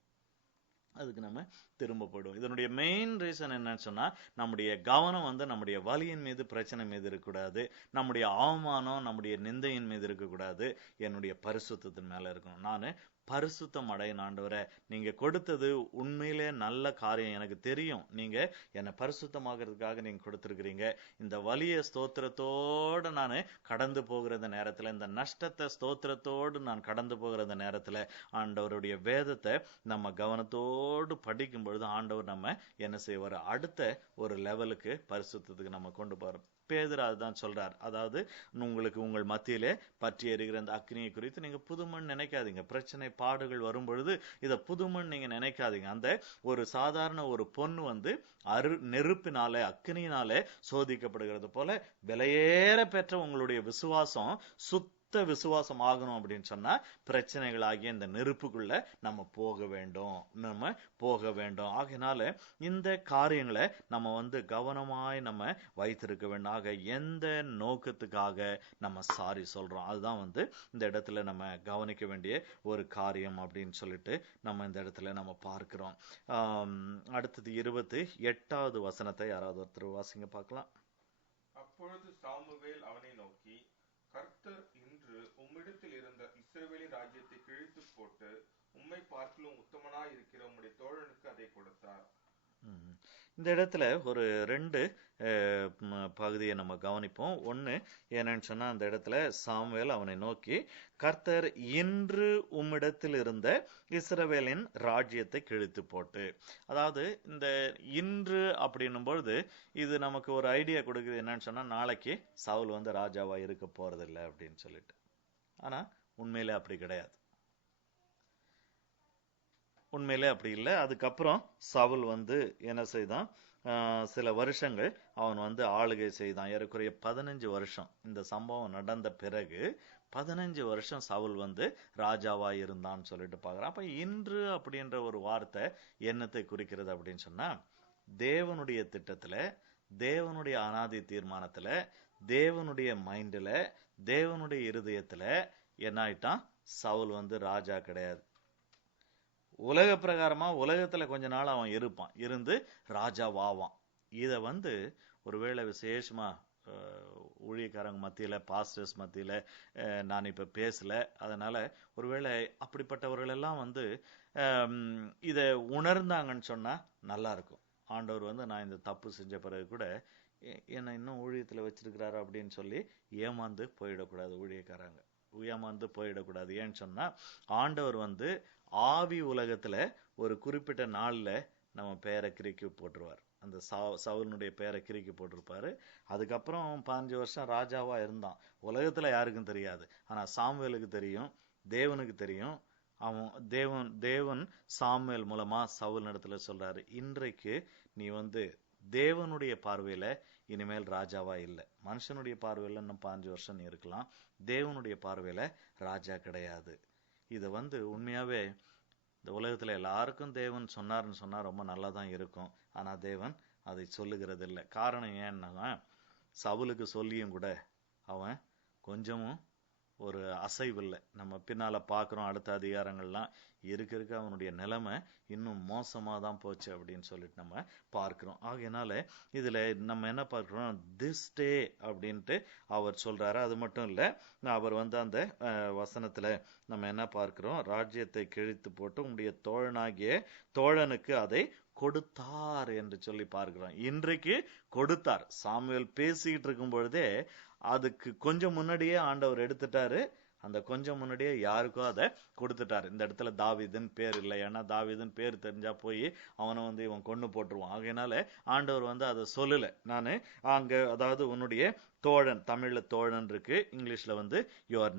இதனுடைய மெயின் ரீசன் என்னன்னு சொன்னா, நம்முடைய கவனம் நம்முடைய வலியின் மீது, பிரச்சனை மீது இருக்கக்கூடாது, நம்முடைய அவமானம், நம்முடைய நிந்தையின் மீது இருக்கக்கூடாது, என்னுடைய பரிசுத்தத்தின் மேல இருக்கணும். நான் பரிசுத்தம் அடையணும் ஆண்டவரே. நீங்க கொடுத்தது உண்மையிலே நல்ல காரியம், எனக்கு தெரியும். நீங்க என்னை பரிசுத்தமாகிறதுக்காக நீங்க கொடுத்திருக்கிறீங்க. இந்த வலிய ஸ்தோத்திரத்தோடு நான் கடந்து போகிற இந்த நேரத்துல, இந்த நஷ்டத்தை ஸ்தோத்திரத்தோடு நான் கடந்து போகிற இந்த நேரத்துல, ஆண்டவருடைய வேதத்தை நம்ம கவனத்தோடு படிக்கும் பொழுது ஆண்டவர் நம்ம என்ன செய்வார், அடுத்த ஒரு லெவலுக்கு பரிசுத்தத்துக்கு நம்ம கொண்டு போறோம். பேதுரு அதுதான் சொல்றார். அதாவது உங்களுக்கு உங்கள் மத்தியிலே பற்றி எரிகிற அந்த அக்னியை குறித்து நீங்க புதுமண் நினைக்காதீங்க. பிரச்சனை பாடுகள் வரும் பொழுது இத புதுமண் நீங்க நினைக்காதீங்க. அந்த ஒரு சாதாரண ஒரு பொண்ணு வந்து நெருப்பினாலே அக்னியினாலே சோதிக்கப்படுகிறது போல விலையேற பெற்ற உங்களுடைய விசுவாசம் விசுவாசம் ஆகணும் அப்படின்னு சொன்னா பிரச்சனைகள் ஆகிய இந்த நெருப்புக்குள்ள நம்ம போக வேண்டும். ஆகையினால இந்த காரியங்களை நம்ம வந்து கவனமாய் நம்ம வைத்திருக்க வேண்டும். ஆக எந்த நோக்கத்துக்காக நம்ம சாரி சொல்றோம், அதுதான் வந்து இந்த இடத்துல நம்ம கவனிக்க வேண்டிய ஒரு காரியம் அப்படின்னு சொல்லிட்டு நம்ம இந்த இடத்துல நம்ம பார்க்கிறோம். அடுத்தது 28வது வசனத்தை யாராவது ஒருத்தர் வாசிங்க பார்க்கலாம். அப்பொழுது சாமுவேல் அவனை நோக்கி, கர்த்தர் இன்று உம்மிடத்தில் இருந்த இஸ்ரவேலின் ராஜ்யத்தை கிழித்து போட்டு உம்மை பார்க்கிலும் உத்தமனாய் இருக்கிற உம்முடைய தோழனுக்கு அதை கொடுத்தார். இந்த இடத்துல ஒரு 2 பகுதியை நம்ம கவனிப்போம். ஒண்ணு என்னன்னு சொன்னா, அந்த இடத்துல சாமுவேல் அவனை நோக்கி, கர்த்தர் இன்று உம்மிடத்தில் இருந்த இஸ்ரவேலின் ராஜ்யத்தை கிழித்து போட்டு. அதாவது இந்த இன்று அப்படின்னும் பொழுது இது நமக்கு ஒரு ஐடியா கொடுக்குது. என்னன்னு சொன்னா, நாளைக்கு சவுல் வந்து ராஜாவா இருக்க போறதில்லை அப்படின்னு சொல்லிட்டு. ஆனா உண்மையிலே அப்படி கிடையாது. உண்மையிலே அப்படி இல்லை. அதுக்கப்புறம் சவுல் வந்து என்ன செய்தான், சில வருஷங்கள் அவன் வந்து ஆளுகை செய்தான். ஏறக்குறைய 15 வருஷம் இந்த சம்பவம் நடந்த பிறகு 15 வருஷம் சவுல் வந்து ராஜாவா இருந்தான்னு சொல்லிட்டு பார்க்குறான். அப்ப இன்று அப்படின்ற ஒரு வார்த்தை என்னத்தை குறிக்கிறது அப்படின்னு சொன்னா, தேவனுடைய திட்டத்துல, தேவனுடைய அனாதி தீர்மானத்துல, தேவனுடைய மைண்ட்ல, தேவனுடைய இருதயத்துல என்ன ஆயிட்டான், சவுல் வந்து ராஜா கிடையாது. உலக பிரகாரமா உலகத்துல கொஞ்ச நாள் அவன் இருப்பான், இருந்து ராஜாவாவான். இத வந்து ஒருவேளை விசேஷமா ஊழியக்காரங்க மத்தியில, பாஸ்டர்ஸ் மத்தியில நான் இப்ப பேசல. அதனால ஒருவேளை அப்படிப்பட்டவர்கள் எல்லாம் வந்து இத உணர்ந்தாங்கன்னு சொன்னா நல்லா இருக்கும். ஆண்டவர் வந்து நான் இந்த தப்பு செஞ்ச பிறகு கூட என்னை இன்னும் ஊழியத்துல வச்சிருக்கிறாரு அப்படின்னு சொல்லி ஏமாந்து போயிடக்கூடாது. ஊழியக்காரங்க ஏமாந்து போயிடக்கூடாது. ஏன்னு சொன்னா, ஆண்டவர் வந்து ஆவி உலகத்துல ஒரு குறிப்பிட்ட நாள்ல நம்ம பேரை கிறுக்கி போட்டுருவார். அந்த சவுலுடைய பேரை கிறுக்கி போட்டிருப்பாரு. அதுக்கப்புறம் 15 வருஷம் ராஜாவா இருந்தான். உலகத்துல யாருக்கும் தெரியாது, ஆனா சாமுவேலுக்கு தெரியும், தேவனுக்கு தெரியும். தேவன் சாமுவேல் மூலமா சவுல் இடத்துல சொல்றாரு, இன்றைக்கு நீ வந்து தேவனுடைய பார்வையில இனிமேல் ராஜாவா இல்லை. மனுஷனுடைய பார்வையில இன்னும் 15 வருஷம் நீ இருக்கலாம், தேவனுடைய பார்வையில ராஜா கிடையாது. இத வந்து உண்மையாவே இந்த உலகத்துல எல்லாருக்கும் தேவன் சொன்னாருன்னு சொன்னா ரொம்ப நல்லா தான் இருக்கும். ஆனா தேவன் அதை சொல்லுகிறது இல்லை. காரணம் ஏன்னா, சவுலுக்கு சொல்லியும் கூட அவன் கொஞ்சமும் ஒரு அசைவில்லை. நம்ம பின்னால பாக்குறோம், அடுத்த அதிகாரங்கள்லாம் இருக்க அவனுடைய நிலைமை இன்னும் மோசமா தான் போச்சு அப்படின்னு சொல்லிட்டு நம்ம பார்க்கிறோம். ஆகையினால இதுல நம்ம என்ன பார்க்கிறோம், திஸ் டே அப்படின்ட்டு அவர் சொல்றாரு. அது மட்டும் இல்ல, அவர் வந்து அந்த வசனத்துல நம்ம என்ன பார்க்கிறோம், ராஜ்யத்தை கிழித்து போட்டு உங்களுடைய தோழனாகிய தோழனுக்கு அதை கொடுத்தார் என்று சொல்லி பார்க்கிறோம். இன்றைக்கு கொடுத்தார். சாமுவேல் பேசிக்கிட்டு இருக்கும் பொழுதே அதுக்கு கொஞ்சம் முன்னாடியே ஆண்டவர் எடுத்துட்டாரு. அந்த கொஞ்சம் முன்னாடியே யாருக்கோ அதை கொடுத்துட்டாரு. இந்த இடத்துல தாவீதுன்னு பேர் இல்லை. ஏன்னா தாவீதுன்னு பேர் தெரிஞ்சா போய் அவனை வந்து இவன் கொண்டு போட்டுருவான். ஆகையினால ஆண்டவர் வந்து அதை சொல்லல. நானு அங்க, அதாவது உன்னுடைய தோழன், தமிழ்ல தோழன் இருக்கு, இங்கிலீஷ்ல வந்து யுவர்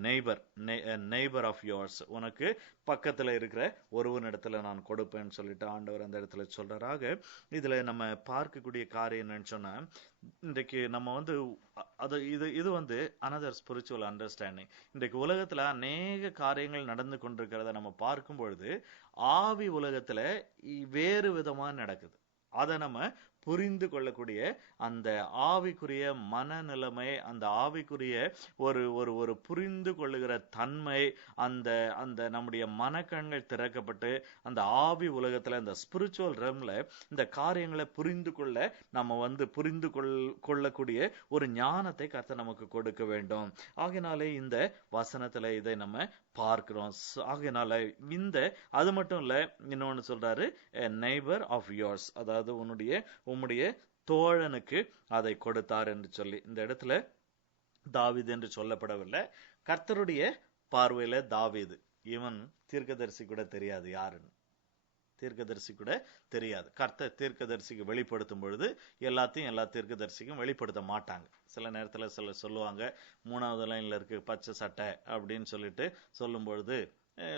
நெய்பர் ஆஃப் யோர்ஸ், உனக்கு பக்கத்துல இருக்கிற ஒருவன் இடத்துல நான் கொடுப்பேன்னு சொல்லிட்டு ஆண்டவர் அந்த இடத்துல சொல்றாராக. இதுல நம்ம பார்க்கக்கூடிய காரியம் என்னன்னு சொன்னா, இன்றைக்கு நம்ம வந்து இது வந்து another spiritual understanding. இன்றைக்கு உலகத்துல அநேக காரியங்கள் நடந்து கொண்டிருக்கிறத நம்ம பார்க்கும் பொழுது ஆவி உலகத்துல வேறு விதமா நடக்குது. அதை நம்ம புரிந்து கொள்ளக்கூடிய அந்த ஆவிக்குரிய மனநிலைமை, அந்த ஆவிக்குரிய ஒரு ஒரு ஒரு புரிந்து கொள்ளுகிற தன்மை, அந்த அந்த நம்முடைய மனக்கண்கள் திறக்கப்பட்டு அந்த ஆவி உலகத்துல, இந்த ஸ்பிரிச்சுவல் ரெம்ல இந்த காரியங்களை புரிந்து கொள்ள நம்ம புரிந்து கொள்ளக்கூடிய ஒரு ஞானத்தை கர்த்தர் நமக்கு கொடுக்க வேண்டும். ஆகையினாலே இந்த வசனத்துல இதை நம்ம பார்க்கிறோம். ஆகையினால அது மட்டும் இல்ல, இன்னொன்னு சொல்றாரு, நெய்பர் ஆஃப் யோர்ஸ், அதாவது உம்முடைய தோழனுக்கு அதை கொடுத்தார் என்று சொல்லி. இந்த இடத்துல தாவீது என்று சொல்லப்படவில்லை. கர்த்தருடைய பார்வையில தாவீது, இவன் தீர்க்கதரிசி கூட தெரியாது யாருன்னு, தீர்க்கதரிசி கூட தெரியாது. கர்த்தர் தீர்க்கதரிசிக்கு வெளிப்படுத்தும் பொழுது எல்லாத்தையும் எல்லா தீர்க்கதரிசிக்கும் வெளிப்படுத்த மாட்டாங்க. சில நேரத்துல சிலர் சொல்லுவாங்க, 3வது லைன்ல இருக்கு பச்சை சட்டை அப்படின்னு சொல்லிட்டு சொல்லும் பொழுது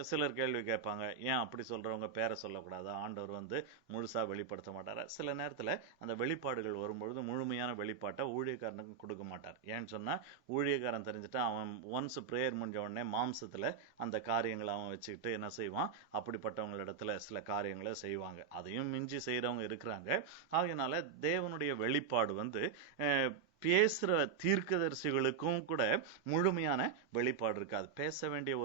சிலர் கேள்வி கேட்பாங்க, ஏன் அப்படி சொல்றவங்க பேரை சொல்லக்கூடாது, ஆண்டவர் முழுசா வெளிப்படுத்த மாட்டாரா? சில நேரத்துல அந்த வெளிப்பாடுகள் வரும்பொழுது முழுமையான வெளிப்பாட்டை ஊழியக்காரனுக்கு கொடுக்க மாட்டார். ஏன்னு சொன்னா ஊழியக்காரன் தெரிஞ்சுட்டா அவன் ஒன்ஸ் பிரேயர் முடிஞ்ச உடனே மாம்சத்துல அந்த காரியங்களை அவன் வச்சுக்கிட்டு என்ன செய்வான், அப்படிப்பட்டவங்களிடத்துல சில காரியங்களை செய்வாங்க. அதையும் மிஞ்சி செய்யறவங்க இருக்கிறாங்க. ஆகையினால தேவனுடைய வெளிப்பாடு பேசுற தீர்க்கதரிசிகளுக்கும் கூட முழுமையான வெளிப்பாடு இருக்காது. பேச வேண்டிய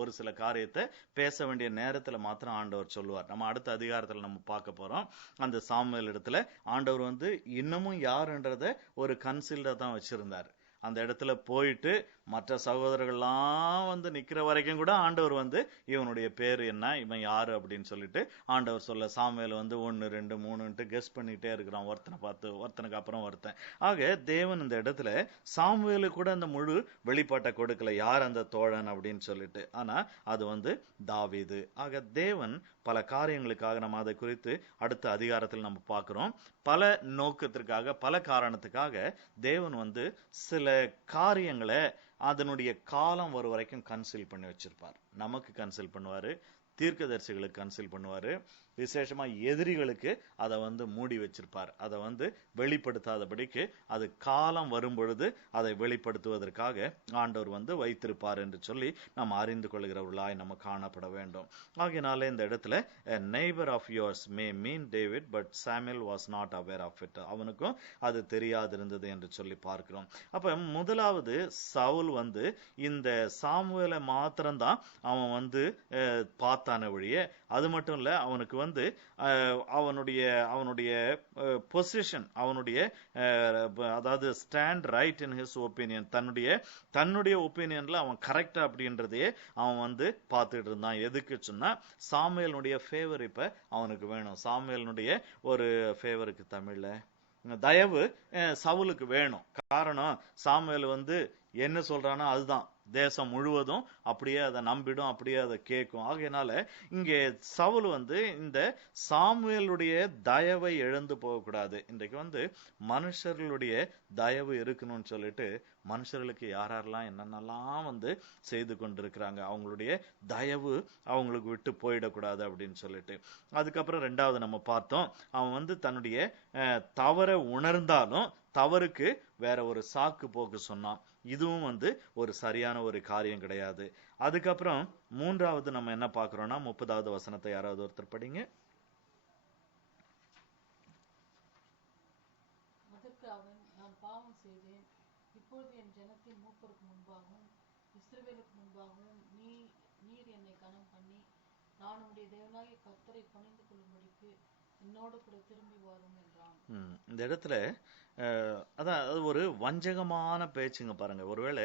ஒரு சில காரியத்தை பேச வேண்டிய நேரத்துல மாத்திரம் ஆண்டவர் சொல்லுவார். நம்ம அடுத்த அதிகாரத்துல நம்ம பார்க்க போறோம். அந்த சாமுவேல் இடத்துல ஆண்டவர் இன்னமும் யாருன்றத ஒரு கன்சீல்டா தான் வச்சிருந்தாரு. அந்த இடத்துல போயிட்டு மற்ற சகோதரர்கள்லாம் நிக்கிற வரைக்கும் கூட ஆண்டவர் இவனுடைய பேர் என்ன, இவன் யாரு அப்படின்னு சொல்லிட்டு ஆண்டவர் சொல்ல, சாமுவேல் 1 2 3 கெஸ் பண்ணிட்டே இருக்கிறான், ஒருத்தனை பார்த்து ஒருத்தனுக்கு அப்புறம் ஒருத்தன். ஆக தேவன் இந்த இடத்துல சாமுவேலு கூட அந்த முழு வெளிப்பாட்டை கொடுக்கல, யார் அந்த தோழன் அப்படின்னு சொல்லிட்டு. ஆனா அது தாவீது. ஆக தேவன் பல காரியங்களுக்காக, நம்ம அதை குறித்து அடுத்த அதிகாரத்தில் நம்ம பார்க்கிறோம், பல நோக்கத்திற்காக, பல காரணத்துக்காக தேவன் சில காரியங்களை அதனுடைய காலம் வரும் வரைக்கும் கன்சீல் பண்ணி வச்சிருப்பார். நமக்கு கன்சீல் பண்ணுவாரு, தீர்க்கதரிசிகளுக்கு கன்சீல் பண்ணுவாரு, விசேஷமா எதிரிகளுக்கு அதை மூடி வச்சிருப்பார். அதை வெளிப்படுத்தாதபடிக்கு அது காலம் வரும் பொழுது அதை வெளிப்படுத்துவதற்காக ஆண்டவர் வைத்திருப்பார் என்று சொல்லி நாம் அறிந்து கொள்கிறவர்களாய் நம்ம காணப்பட வேண்டும். ஆகையினால இந்த இடத்துல neighbour of yours may mean David, but Samuel was not aware of it, அவனுக்கும் அது தெரியாதிருந்தது என்று சொல்லி பார்க்கிறோம். அப்ப முதலாவது சவுல் இந்த சாமுவேலை மாத்திரம்தான் அவன் பார்த்தான வழியே, அது மட்டும் இல்ல, அவனுக்கு அவனுடைய பொசிஷன், அவனுடைய அதாவது stand right in his opinion, தன்னுடைய ஒப்பீனியன்ல அவன் கரெக்டா அப்படின்றதையே அவன் பார்த்துட்டு இருந்தான். எதுக்கு சொன்னா சாமுவேலுடைய ஃபேவர் இப்ப அவனுக்கு வேணும். சாமுவேலுடைய ஒரு ஃபேவருக்கு தமிழ்ல தயவு சவுலுக்கு வேணும். காரணம், சாமுவேல் என்ன சொல்றானோ அதுதான் தேசம் முழுவதும் அப்படியே அதை நம்பிடும், அப்படியே அதை கேட்கும். ஆகையினால இங்கே சவுல் இந்த சாமுவேலுடைய தயவை இழந்து போகக்கூடாது. இன்றைக்கு மனுஷர்களுடைய தயவு இருக்கணும்னு சொல்லிட்டு மனுஷர்களுக்கு யாரெல்லாம் என்னென்னலாம் செய்து கொண்டிருக்கிறாங்க, அவங்களுடைய தயவு அவங்களுக்கு விட்டு போயிடக்கூடாது அப்படின்னு சொல்லிட்டு. அதுக்கப்புறம் 2வது நம்ம பார்த்தோம், அவன் தன்னுடைய தவறை உணர்ந்தாலும் தவறுக்கு வேற ஒரு சாக்கு போக்கு சொன்னான். இதுவும் ஒரு சரியான ஒரு காரியம் கிடையாது. அதுக்கப்புறம் 3வது நம்ம என்ன பார்க்கிறோம்னா 30வது வசனத்தை யாராவது ஒருத்தர் படிங்க. அதற்கு அவன், நான் பாவம் செய்தேன், இப்பொழுது என் ஜனத்தின் மூப்பருக்கு முன்பாகவும் இஸ்ரவேலுக்கு முன்பாகவும் நீர் என்னை கனம் பண்ணி நான் உம்முடைய தேவனாகிய கர்த்தரை பணிந்து கொள்ளும்படிக்கு என்னோடு கூட திரும்பி வரும் என்றான். இந்த இடத்துல அதான் ஒரு வஞ்சகமான பேச்சுங்க பாருங்க. ஒருவேளை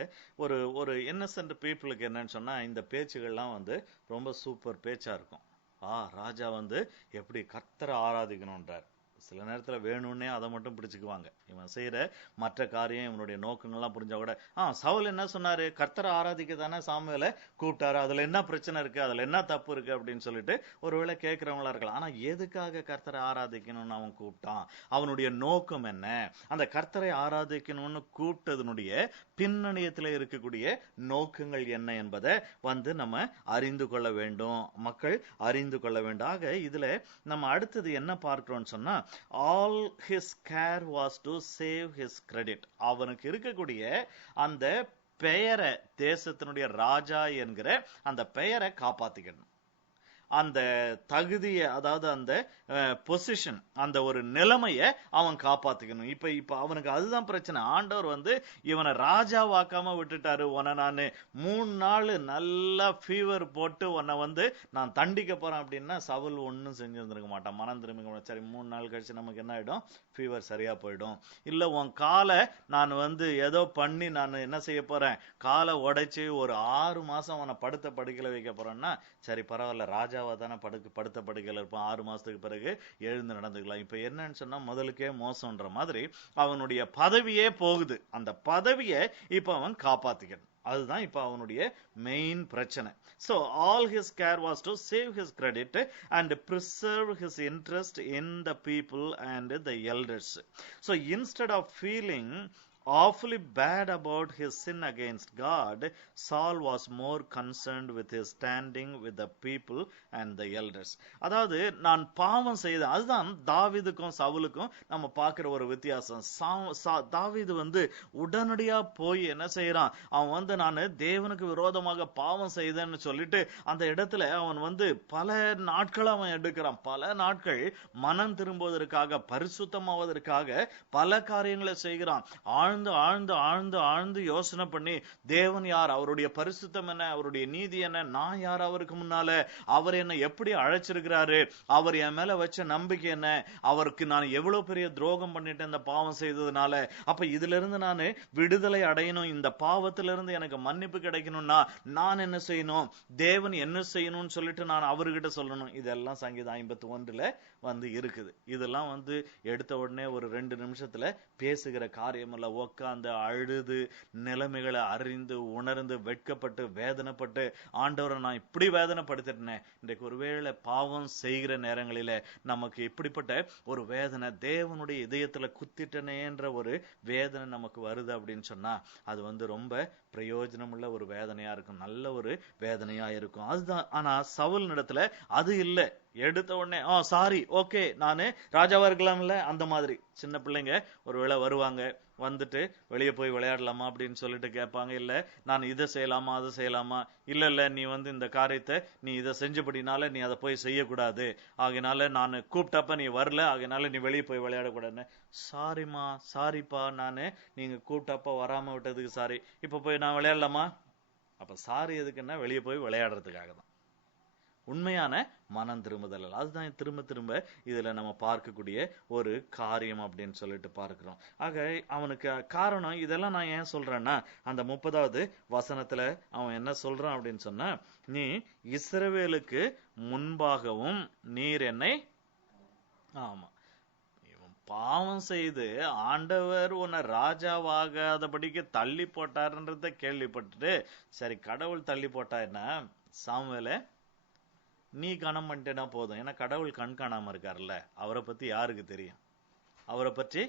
ஒரு இன்னசென்ட் பீப்புளுக்கு என்னன்னு சொன்னா இந்த பேச்சுகள்லாம் ரொம்ப சூப்பர் பேச்சா இருக்கும். ராஜா எப்படி கர்த்தரை ஆராதிக்கணும்ன்றார். சில நேரத்துல வேணும்னே அதை மட்டும் பிடிச்சுக்குவாங்க. இவன் செய்யற மற்ற காரியம், இவனுடைய நோக்கங்கள்லாம் புரிஞ்சா கூட சவுல் என்ன சொன்னாரு, கர்த்தரை ஆராதிக்க தானே சாமுவேலை கூப்பிட்டாரு, அதுல என்ன பிரச்சனை இருக்கு, அதுல என்ன தப்பு இருக்கு அப்படின்னு சொல்லிட்டு ஒருவேளை கேட்கிறவங்களா இருக்கலாம். ஆனா எதுக்காக கர்த்தரை ஆராதிக்கணும்னு அவன் கூப்பிட்டான், அவனுடைய நோக்கம் என்ன, அந்த கர்த்தரை ஆராதிக்கணும்னு கூப்பிட்டதனுடைய பின்னணியத்துல இருக்கக்கூடிய நோக்கங்கள் என்ன என்பதை நம்ம அறிந்து கொள்ள வேண்டும், மக்கள் அறிந்து கொள்ள வேண்டும். ஆக இதுல நம்ம அடுத்தது என்ன பார்க்கிறோம்னு சொன்னா, all his care was to save his credit. அவனுக்கு இருக்கக்கூடிய அந்த பெயரை, தேசத்தினுடைய ராஜா என்கிற அந்த பெயரை காப்பாத்திக்கணும். அந்த தகுதியை, அதாவது அந்த பொசிஷன், அந்த ஒரு நிலைமையை அவன் காப்பாத்திக்கணும். இப்ப அவனுக்கு அதுதான் பிரச்சனை. ஆண்டவர் வந்து இவனை ராஜாவாக்காம விட்டுட்டாரு. உன்னை நான் 3 நாள் நல்லா ஃபீவர் போட்டு உன்னை வந்து நான் தண்டிக்க போறேன் அப்படின்னா சவுல் ஒன்னும் செஞ்சிருந்திருக்க மாட்டான். மனம் திரும்ப சரி 3 நாள் கழிச்சு நமக்கு என்ன ஆயிடும், ஃபீவர் சரியா போயிடும். இல்ல உன் காலை நான் வந்து ஏதோ பண்ணி நான் என்ன செய்ய போறேன், காலை உடைச்சு ஒரு 6 மாசம் அவனை படுத்த படுக்கையில வைக்க போறேன்னா சரி பரவாயில்ல, ராஜாவா தானே படுத்த படுக்கையில இருப்பான், 6 மாசத்துக்கு பிறகு எழுந்து நடந்துக்கலாம். இப்ப என்னன்னு சொன்னா முதலுக்கே மோசம்ன்ற மாதிரி அவனுடைய பதவியே போகுது. அந்த பதவியை இப்ப அவன் காப்பாத்திக்கணும். அதுதான் இப்ப அவனுடைய மெயின் பிரச்சனை. So all his care was to save his credit and preserve his interest in the people and the elders. So instead of feeling awfully bad about his sin against God, Saul was more concerned with his standing with the people and the elders. அதாவது நான் பாவம் செய்த, அதுதான் தாவீதுக்கும் சவுலுக்கும் நம்ம பார்க்கிற ஒரு வித்தியாசம். தாவீது வந்து உடனடியா போய் என்ன செய்யறான், அவன் வந்து நான் தேவனுக்கு விரோதமாக பாவம் செய்தேன்னு சொல்லிட்டு அந்த இடத்துல அவன் வந்து பல நாட்கள் அவன் எடுக்கிறான். பல நாட்கள் மனம் திரும்புவதற்காக, பரிசுத்தமாவதற்காக பல காரியங்களை செய்கிறான். ஆழ்ந்து ஆழ்ந்து ஆழ்ந்து ஆழ்ந்து யோசனை பண்ணி தேவன் யார், அவருடைய பரிசுத்தம் என்ன, அவருடைய நீதி என்ன, நான் யார் அவருக்கு முன்னால, அவர் என்ன எப்படி அழைச்சிருக்கிறாரு, அவர் என் மேல வச்ச நம்பிக்கை என்ன, அவருக்கு நான் எவ்வளவு பெரிய துரோகம் பண்ணிட்டேன் இந்த பாவம் செய்ததுனால, அப்ப இதுல இருந்து நான் விடுதலை அடையணும், இந்த பாவத்திலிருந்து எனக்கு மன்னிப்பு கிடைக்கணும்னா நான் என்ன செய்யணும், தேவன் என்ன செய்யணும்னு சொல்லிட்டு நான் அவர்கிட்ட சொல்லணும். இதெல்லாம் சங்கீதம் 51 வந்து இருக்குது. இதெல்லாம் வந்து எடுத்த உடனே ஒரு 2 நிமிஷத்துல பேசுகிற காரியம் இல்ல. உட்கார்ந்து அழுது நிலைமைகளை அறிந்து உணர்ந்து வெட்கப்பட்டு வேதனைப்பட்டு ஆண்டவரை நான் இப்படி வேதனைப்படுத்திட்டேன். இன்றைக்கு ஒருவேளை பாவம் செய்கிற நேரங்களில நமக்கு இப்படிப்பட்ட ஒரு வேதனை, தேவனுடைய இதயத்துல குத்திட்டனேன்ற ஒரு வேதனை நமக்கு வருது அப்படின்னு சொன்னா அது வந்து ரொம்ப பிரயோஜனம் உள்ள ஒரு வேதனையா இருக்கும், நல்ல ஒரு வேதனையா இருக்கும். அதுதான். ஆனா சவுல் இடத்துல அது இல்லை. எடுத்த உடனே சாரி, ஓகே, நானு ராஜாவா இருக்கலாம்ல, அந்த மாதிரி. சின்ன பிள்ளைங்க ஒருவேளை வருவாங்க, வந்துட்டு வெளியே போய் விளையாடலாமா அப்படின்னு சொல்லிட்டு கேட்பாங்க. இல்ல நான் இதை செய்யலாமா அதை செய்யலாமா, இல்ல நீ வந்து இந்த காரியத்தை நீ இதை செஞ்சபடினால நீ அதை போய் செய்யக்கூடாது, ஆகையினால நான் கூப்பிட்டப்ப நீ வரல, ஆகையினால நீ வெளியே போய் விளையாடக்கூடாதுன்னு. சாரிமா, சாரிப்பா, நானு நீங்க கூப்பிட்டப்ப வராம விட்டதுக்கு சாரி, இப்ப போய் நான் விளையாடலாமா? அப்ப சாரி எதுக்குன்னா வெளியே போய் விளையாடுறதுக்காக தான். உண்மையான மனம் திரும்புதல். அதுதான் திரும்ப திரும்ப இதுல நம்ம பார்க்கக்கூடிய ஒரு காரியம் அப்படின்னு சொல்லிட்டு பார்க்கிறோம். ஆக அவனுக்கு காரணம் இதெல்லாம் நான் ஏன் சொல்றேன்னா, அந்த 30வது வசனத்துல அவன் என்ன சொல்றான் அப்படின்னு சொன்னா, நீ இஸ்ரவேலுக்கு முன்பாகவும் நீர் என்னை, ஆமா, பாவம் செய்து ஆண்டவர் உன்னை ராஜாவாகாதபடிக்கு தள்ளி போட்டாருன்றத கேள்விப்பட்டுட்டு, சரி கடவுள் தள்ளி போட்டா என்ன, சாமுவேலை நீ கணம் பண்ணிட்டேன்னா போதும், ஏன்னா கடவுள் கண் காணாம இருக்காருல்ல, அவரை பத்தி யாருக்கு தெரியும், அவரை பற்றி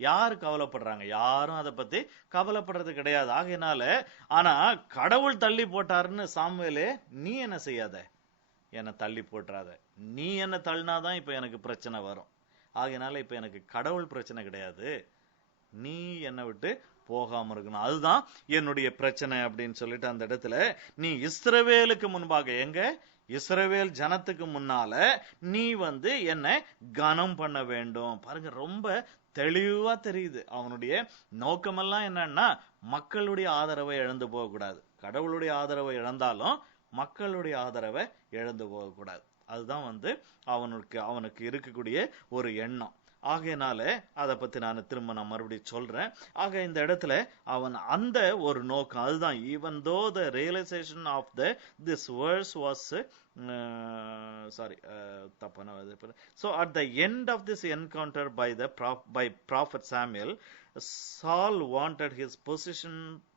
யாரு கவலைப்படுறாங்க, யாரும் அதை பத்தி கவலைப்படுறது கிடையாது. ஆகையினால ஆனா கடவுள் தள்ளி போட்டாருன்னு சாமுவேலே நீ என்ன செய்யாத, என்னை தள்ளி போட்டுறாத, நீ என்ன தள்ளினாதான் இப்ப எனக்கு பிரச்சனை வரும். ஆகையினால இப்ப எனக்கு கடவுள் பிரச்சனை கிடையாது, நீ என்னை விட்டு போகாம இருக்கணும், அதுதான் என்னுடைய பிரச்சனை அப்படின்னு சொல்லிட்டு அந்த இடத்துல நீ இஸ்ரவேலுக்கு முன்பாக, எங்க இஸ்ரவேல் ஜனத்துக்கு முன்னால நீ வந்து என்ன கனம் பண்ண வேண்டும். பாருங்க, ரொம்ப தெளிவா தெரியுது அவனுடைய நோக்கமெல்லாம் என்னன்னா, மக்களுடைய ஆதரவை இழந்து போக கூடாது. கடவுளுடைய ஆதரவை இழந்தாலும் மக்களுடைய ஆதரவை இழந்து போக கூடாது. அதுதான் வந்து அவனுக்கு இருக்கக்கூடிய ஒரு எண்ணம். ஆகையினால அதை பத்தி நான் திரும்ப மறுபடியும் சொல்றேன். ஆக இந்த இடத்துல அவன் அந்த ஒரு நோக்கம், அதுதான் even though the realization of this verse was so at the end of this encounter by prophet Samuel, Saul wanted his position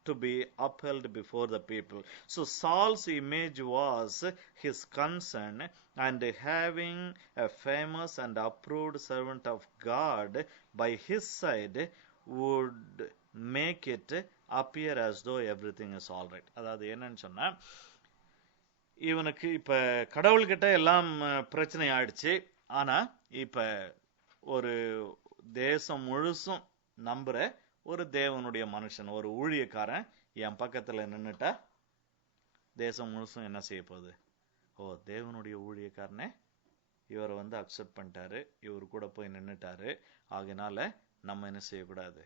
to be upheld before the people. So Saul's image was his concern, and having a famous and approved servant of God by his side would make it appear as though everything is all right. அதாவது என்னன்னு சொன்னா, இவனுக்கு இப்ப கடவுள்கிட்ட எல்லாம் பிரச்சனை ஆயிடுச்சு. ஆனா இப்ப ஒரு தேசம் முழுசும் நம்புற ஒரு தேவனுடைய மனுஷன், ஒரு ஊழியக்காரன் என் பக்கத்துல நின்னுட்டா தேசம் முழுசும் என்ன செய்ய போகுது, ஓ தேவனுடைய ஊழியக்காரனே இவரை வந்து அக்செப்ட் பண்ணிட்டாரு, இவர் கூட போய் நின்னுட்டாரு, ஆகையினால நம்ம என்ன செய்யக்கூடாது,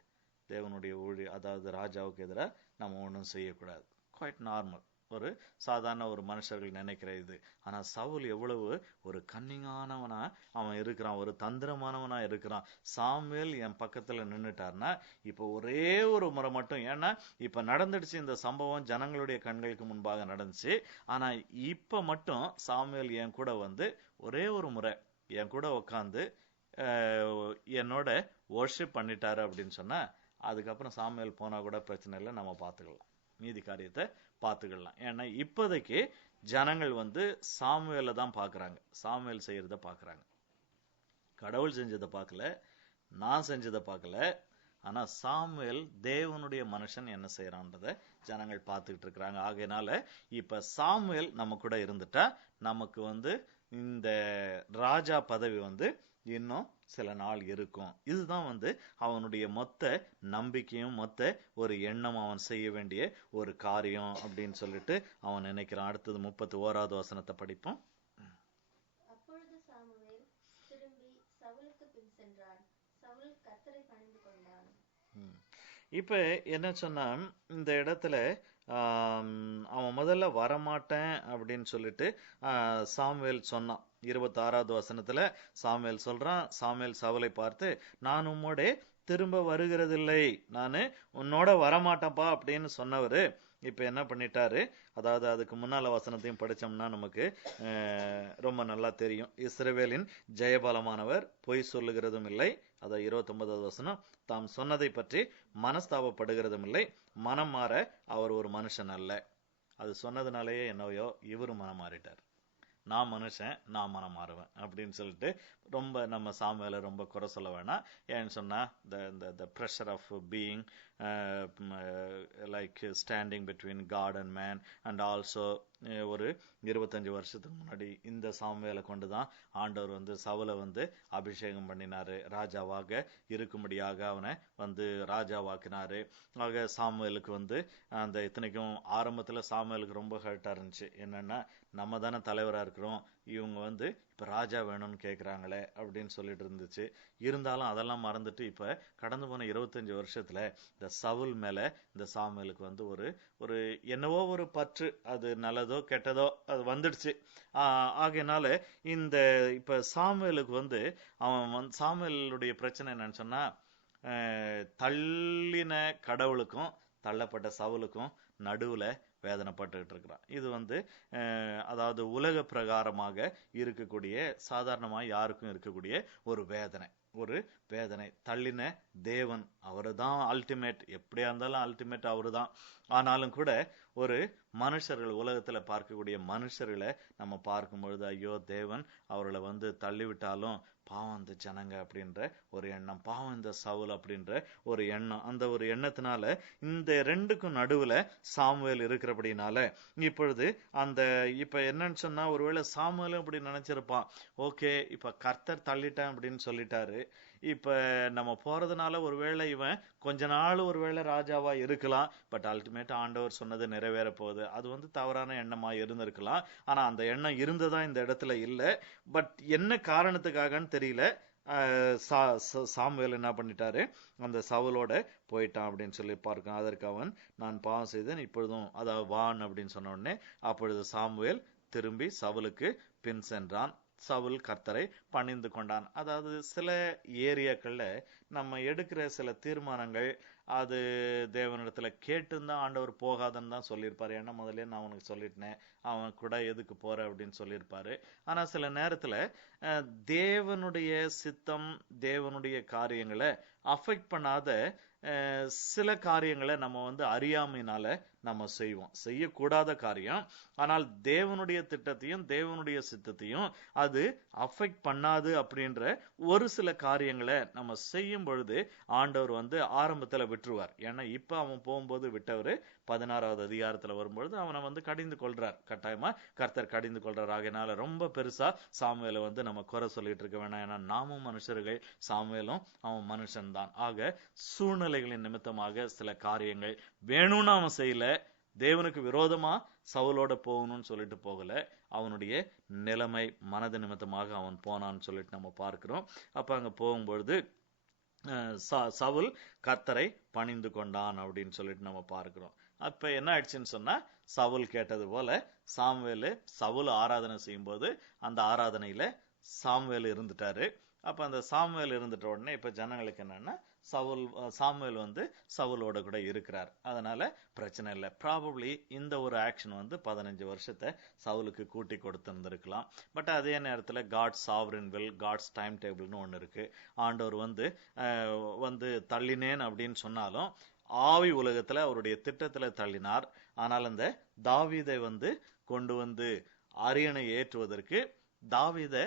தேவனுடைய அதாவது ராஜாவுக்கு எதிராக நம்ம ஒன்றும் செய்யக்கூடாது. குவைட் நார்மல், ஒரு சாதாரண ஒரு மனுஷர்கள் நினைக்கிற இது. ஆனா சவுல் எவ்வளவு ஒரு கன்னிங்கானவனா அவன் இருக்கிறான், ஒரு தந்திரமானவனா இருக்கிறான். சாமுவேல் என் பக்கத்துல நின்னுட்டார்னா இப்ப ஒரே ஒரு முறை மட்டும், ஏன்னா இப்ப நடந்துடுச்சு இந்த சம்பவம், ஜனங்களுடைய கண்களுக்கு முன்பாக நடந்துச்சு. ஆனா இப்ப மட்டும் சாமுவேல் என் கூட வந்து ஒரே ஒரு முறை என் கூட உட்காந்து என்னோட வர்ஷிப் பண்ணிட்டாரு அப்படின்னு சொன்னா, அதுக்கப்புறம் சாமுவேல் போனா கூட பிரச்சனை இல்லை, நம்ம பார்த்துக்கலாம், மீதி காரியத்தை பார்த்துக்கலாம். ஏன்னா இப்போதைக்கு ஜனங்கள் வந்து சாமுவேலை தான் பார்க்கறாங்க, சாமுவேல் செய்யறத பார்க்கறாங்க. கடவுள் செஞ்சதை பார்க்கல, நான் செஞ்சதை பார்க்கல. ஆனா சாமுவேல் தேவனுடைய மனுஷன் என்ன செய்யறான்றத ஜனங்கள் பார்த்துக்கிட்டு இருக்கிறாங்க. ஆகையினால இப்ப சாமுவேல் நம்ம கூட இருந்துட்டா நமக்கு வந்து இந்த ராஜா பதவி வந்து இன்னும் சில நாள் இருக்கும். இதுதான் வந்து அவனுடைய மொத்த நம்பிக்கையும் மொத்த ஒரு எண்ணம், அவன் செய்ய வேண்டிய ஒரு காரியம் அப்படின்னு சொல்லிட்டு அவன் நினைக்கிறான். அடுத்தது 31வது வசனத்தை படிப்போம். அப்பொழுது சாமுவேல் திரும்பி சவுலுக்கு பின் சென்றான். சவுல் கர்த்தரை பணிந்து கொண்டான். இப்ப என்ன சொன்னா, இந்த இடத்துல அவன் முதல்ல வரமாட்டேன் அப்படின்னு சொல்லிட்டு சாமுவேல் சொன்னான். 26வது வசனத்துல சாமுவேல் சொல்றான், சாமுவேல் சவுலை பார்த்து, நான் உம்மோட திரும்ப வருகிறதில்லை, நானு உன்னோட வரமாட்டேன்ப்பா அப்படின்னு சொன்னவரு இப்ப என்ன பண்ணிட்டாரு, அதாவது அதுக்கு முன்னால வசனத்தையும் படிச்சோம்னா நமக்கு ரொம்ப நல்லா தெரியும். இஸ்ரவேலின் ஜெயபலமானவர் பொய் சொல்லுகிறதும் இல்லை, அதாவது 29வது வசனம், தாம் சொன்னதை பற்றி மனஸ்தாபப்படுகிறதும் இல்லை, மனம் மாற அவர் ஒரு மனுஷன் அல்ல. அது சொன்னதுனாலேயே என்னவையோ இவரு மனம் மாறிட்டார். நான் மனுஷன், நான் மனம் மாறுவேன் அப்படின்னு சொல்லிட்டு ரொம்ப நம்ம சாமுவேலை ரொம்ப குறை சொல்ல வேணாம். ஏன்னு சொன்னா the pressure of being like standing between God and man, and also ஒரு 25 வருஷத்துக்கு முன்னாடி இந்த சாமுவேலை கொண்டுதான் ஆண்டவர் வந்து சவுலை வந்து அபிஷேகம் பண்ணினாரு, ராஜாவாக இருக்கும்படியாக அவனை வந்து ராஜாவாக்கினாரு. ஆக சாமுவேலுக்கு வந்து அந்த இத்தனைக்கும் ஆரம்பத்துல சாமுவேலுக்கு ரொம்ப ஹர்ட்டா இருந்துச்சு. என்னன்னா, நம்ம தானே தலைவரா இருக்கிறோம், இவங்க வந்து இப்ப ராஜா வேணும்னு கேக்குறாங்களே அப்படின்னு சொல்லிட்டு இருந்துச்சு. இருந்தாலும் அதெல்லாம் மறந்துட்டு இப்ப கடந்து போன 25 வருஷத்துல இந்த சவுல் மேல இந்த சாமுவேலுக்கு வந்து ஒரு என்னவோ ஒரு பற்று, அது நல்லதோ கெட்டதோ அது வந்துடுச்சு. ஆகையினால இந்த இப்ப சாமுவேலுக்கு வந்து அவன் சாமுவேலுடைய பிரச்சனை என்னன்னு சொன்னா, தள்ளின கடவுளுக்கும் தள்ளப்பட்ட சவுலுக்கும் நடுவுல வேதனைப்பட்டுக்கிட்டு இருக்கிறான். இது வந்து அதாவது உலக பிரகாரமாக இருக்கக்கூடிய, சாதாரணமா யாருக்கும் இருக்கக்கூடிய ஒரு வேதனை. தள்ளின தேவன் அவரு தான் அல்டிமேட், எப்படியா இருந்தாலும் அல்டிமேட் அவரு தான். ஆனாலும் கூட ஒரு மனுஷர்கள், உலகத்துல பார்க்கக்கூடிய மனுஷர்களை நம்ம பார்க்கும் பொழுது, ஐயோ தேவன் அவர்களை வந்து தள்ளிவிட்டாலும் பாவம் இந்த ஜனங்க அப்படின்ற ஒரு எண்ணம், பாவம் இந்த சவுல் அப்படின்ற ஒரு எண்ணம், அந்த ஒரு எண்ணத்தினால இந்த ரெண்டுக்கும் நடுவுல சாமுவேல் இருக்கிறபடினால இப்பொழுது இப்ப என்னன்னு சொன்னா, ஒருவேளை சாமுவேலும் இப்படி நினைச்சிருப்பான், ஓகே இப்ப கர்த்தர் தள்ளிட்டேன் அப்படின்னு சொல்லிட்டாரு, இப்ப நம்ம போறதுனால ஒருவேளை இவன் கொஞ்ச நாள் ஒருவேளை ராஜாவா இருக்கலாம், பட் அல்டிமேட் ஆண்டவர் சொன்னது நிறைவேற போகுது. அது வந்து தவறான எண்ணமா இருந்திருக்கலாம். ஆனா அந்த எண்ணம் இருந்ததா இந்த இடத்துல இல்ல. பட் என்ன காரணத்துக்காகன்னு தெரியல, சாமுவேல் என்ன பண்ணிட்டாரு, அந்த சவுலோட போயிட்டான் அப்படின்னு சொல்லி பார்க்கலாம். அதற்கு அவன், நான் பாவம் செய்தேன், இப்பொழுதும் அதாவது வான் அப்படின்னு சொன்ன உடனே அப்பொழுது சாமுவேல் திரும்பி சவுலுக்கு பின் சென்றான். சவுல் கர்த்தரை பணிந்து கொண்டான். அதாவது சில ஏரியாக்கள்ல நம்ம எடுக்கிற சில தீர்மானங்கள் அது தேவனிடத்துல கேட்டுந்தான் ஆண்டவர் போகாதன்னு தான் சொல்லியிருப்பாரு. ஏன்னா முதல்ல நான் உனக்கு சொல்லிட்டேன், அவன் கூட எதுக்கு போற அப்படின்னு சொல்லியிருப்பாரு. ஆனா சில நேரத்துல தேவனுடைய சித்தம், தேவனுடைய காரியங்களை அஃபெக்ட் பண்ணாத சில காரியங்களை நம்ம வந்து அறியாமையினால நம்ம செய்வோம், செய்யக்கூடாத காரியம். ஆனால் தேவனுடைய திட்டத்தையும் தேவனுடைய சித்தத்தையும் அது அஃபெக்ட் பண்ணாது அப்படின்ற ஒரு சில காரியங்களை நம்ம செய்யும் பொழுது ஆண்டவர் வந்து ஆரம்பத்துல விட்டுருவார். ஏன்னா இப்ப அவன் போகும்போது விட்டவரு 16வது அதிகாரத்துல வரும்பொழுது அவனை வந்து கடிந்து கொள்றார், கட்டாயமா கர்த்தர் கடிந்து கொள்றார். ஆகையினால ரொம்ப பெருசா சாமுவேலை வந்து நம்ம குறை சொல்லிட்டு இருக்க வேணாம். ஏன்னா நாமும் மனுஷர்கள், சாமுவேலும் அவன் மனுஷன் தான். ஆக சூழ்நிலைகளின் நிமித்தமாக சில காரியங்கள் வேணும்னு அவன் செய்யல, தேவனுக்கு விரோதமா சவுலோட போகணும்னு சொல்லிட்டு போகல, அவனுடைய நிலைமை மனது நிமித்தமாக அவன் போனான்னு சொல்லிட்டு நம்ம பார்க்கிறோம். அப்ப அங்க போகும்பொழுது சவுல் கர்த்தரை பணிந்து கொண்டான் அப்படின்னு சொல்லிட்டு நம்ம பார்க்கிறோம். அப்ப என்ன ஆயிடுச்சுன்னு சொன்னா, சவுல் கேட்டது போல சாமுவேலு சவுல் ஆராதனை செய்யும் போது அந்த ஆராதனையில சாமுவேல் இருந்துட்டாரு. அப்ப அந்த சாமுவேல் இருந்துட்ட உடனே இப்ப ஜனங்களுக்கு என்னன்னா, சாமுவேல் வந்து சவுலோட கூட இருக்கிறார், அதனால பிரச்சனை இல்லை. ப்ராபப்ளி இந்த ஒரு ஆக்ஷன் வந்து 15 வருஷத்தை சவுலுக்கு கூட்டி கொடுத்திருந்திருக்கலாம். பட் அதே நேரத்துல God's sovereign will, God's time டேபிள்னு ஒண்ணு இருக்கு. ஆண்டவர் வந்து தள்ளினேன் அப்படின்னு சொன்னாலும் ஆவி உலகத்துல அவருடைய திட்டத்துல தள்ளினார். ஆனால் அந்த தாவீதை வந்து கொண்டு வந்து அரியணை ஏற்றுவதற்கு, தாவீதை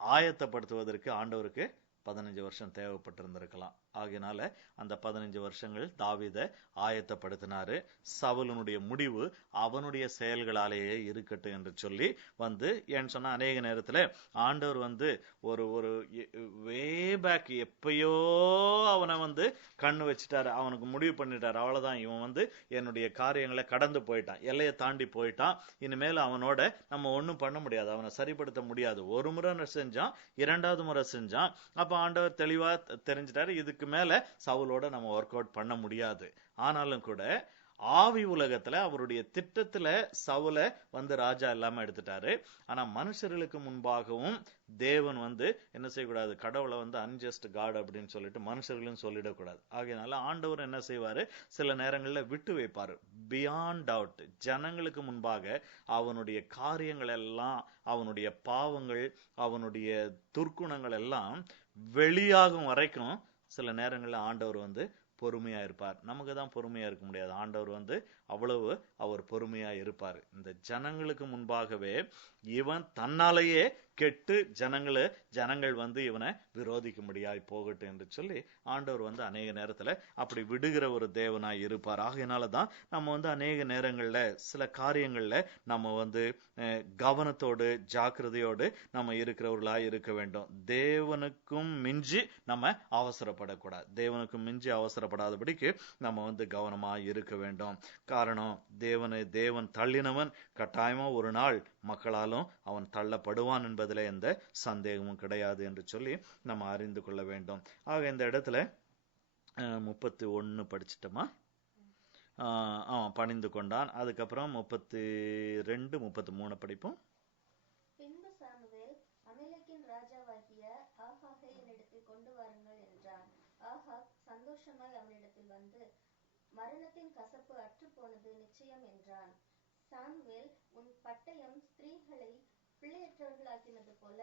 ஆயத்தப்படுத்துவதற்கு ஆண்டவருக்கு 15 வருஷம் தேவைப்பட்டிருந்திருக்கலாம். ஆகையினால அந்த 15 வருஷங்கள் தாவீதை ஆயத்தப்படுத்தினாரு. சவுலனுடைய முடிவு அவனுடைய செயல்களாலேயே இருக்கட்டும் என்று சொல்லி வந்து, ஏன்னு சொன்னா அநேக நேரத்துல ஆண்டவர் வந்து ஒரு வே பேக் எப்பயோ அவனை வந்து கண்ணு வச்சுட்டாரு, அவனுக்கு முடிவு பண்ணிட்டாரு. அவ்வளவுதான், இவன் வந்து என்னுடைய காரியங்களை கடந்து போயிட்டான், எல்லையை தாண்டி போயிட்டான், இனிமேல் அவனோட நம்ம ஒண்ணும் பண்ண முடியாது, அவனை சரிப்படுத்த முடியாது. ஒரு முறை செஞ்சான், 2வது முறை செஞ்சான். அப்ப ஆண்டவர் தெளிவா தெரிஞ்சிட்டாரு, இதுக்கு மேல சவுலோட நம்ம ஒர்க் அவுட் பண்ண முடியாது. ஆனாலும் கூட ஆவி உலகத்துல அவருடைய திட்டத்துல சவுல வந்து ராஜா இல்லாம எடுத்துட்டாரு. ஆனா மனுஷர்களுக்கு முன்பாகவும் தேவன் வந்து என்ன செய்யக்கூடாது, கடவுளை வந்து அன்ஜஸ்ட் காட் அப்படின்னு சொல்லிட்டு மனுஷர்களும் சொல்லிடக்கூடாது. ஆகையினால ஆண்டவர் என்ன செய்வாரு, சில நேரங்கள்ல விட்டு வைப்பாரு. பியாண்ட் டவுட், ஜனங்களுக்கு முன்பாக அவனுடைய காரியங்கள் எல்லாம், அவனுடைய பாவங்கள், அவனுடைய துர்க்குணங்கள் எல்லாம் வெளியாகும் வரைக்கும் சில நேரங்கள்ல ஆண்டவர் வந்து பொறுமையா இருப்பார். நமக்கு தான் பொறுமையா இருக்க முடியாது, ஆண்டவர் வந்து அவ்வளவு அவர் பொறுமையா இருப்பார். இந்த ஜனங்களுக்கு முன்பாகவே இவன் தன்னாலேயே கெட்டு ஜனங்கள் வந்து இவனை விரோதிக்க முடியாய் போகட்டும் என்று சொல்லி ஆண்டவர் வந்து அநேக நேரத்துல அப்படி விடுகிற ஒரு தேவனாய் இருப்பார். ஆகையினாலதான் நம்ம வந்து அநேக நேரங்கள்ல சில காரியங்கள்ல நம்ம வந்து கவனத்தோடு ஜாக்கிரதையோடு நம்ம இருக்கிறவர்களாய் இருக்க வேண்டும். தேவனுக்கும் மிஞ்சி நம்ம அவசரப்படக்கூடாது, தேவனுக்கும் மிஞ்சி அவசரப்படாதபடிக்கு நம்ம வந்து கவனமா இருக்க வேண்டும். காரணம், தேவன் தள்ளினவன் கட்டாயமா ஒரு நாள் மக்களாலும் அவன் தள்ளப்படுவான் என்பதில் எந்த சந்தேகமும் கிடையாது என்று சொல்லி நம்ம அறிந்து கொள்ள வேண்டும். ஆக இந்த இடத்துல 31 படிச்சிட்டோமா? பணிந்து கொண்டான். அதுக்கப்புறம் 32, 33 படிப்போம். பின்பு சாமுவேல் அமலேக்கின் ராஜாவாகிய ஆகாகை என்னிடத்தில் கொண்டு வாருங்கள் என்றான். ஆகாக் சந்தோஷமாய் அவனிடத்தில் வந்து, மரணத்தின் கசப்பு அற்று போனது நிச்சயம் என்றான். சாமுவேல், உன் பட்டயம் ஸ்திரீகளை பிள்ளையற்றவர்களாக்கினது போல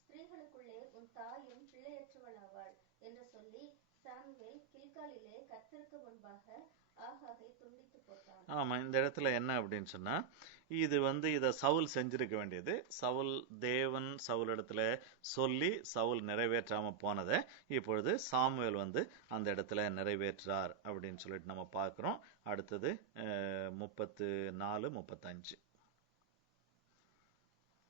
ஸ்திரீகளுக்குள்ளே உன் தாயும் பிள்ளையற்றவளாவாள் என்று சொல்லி சாமுவேல் கில்காலிலே கர்த்தருக்கு முன்பாக ஆகாகை துண்டித்து போட்டான். ஆமா, இந்த இடத்துல என்ன அப்படின்னு சொன்னா, இத சவுல் செஞ்சிருக்க வேண்டியது. தேவன் சவுல் இடத்துல சொல்லி சவுல் நிறைவேற்றாம போனதை இப்பொழுது சாமுவேல் வந்து அந்த இடத்துல நிறைவேற்றார் அப்படின்னு சொல்லிட்டு நம்ம பார்க்கிறோம். அடுத்தது 34, 35.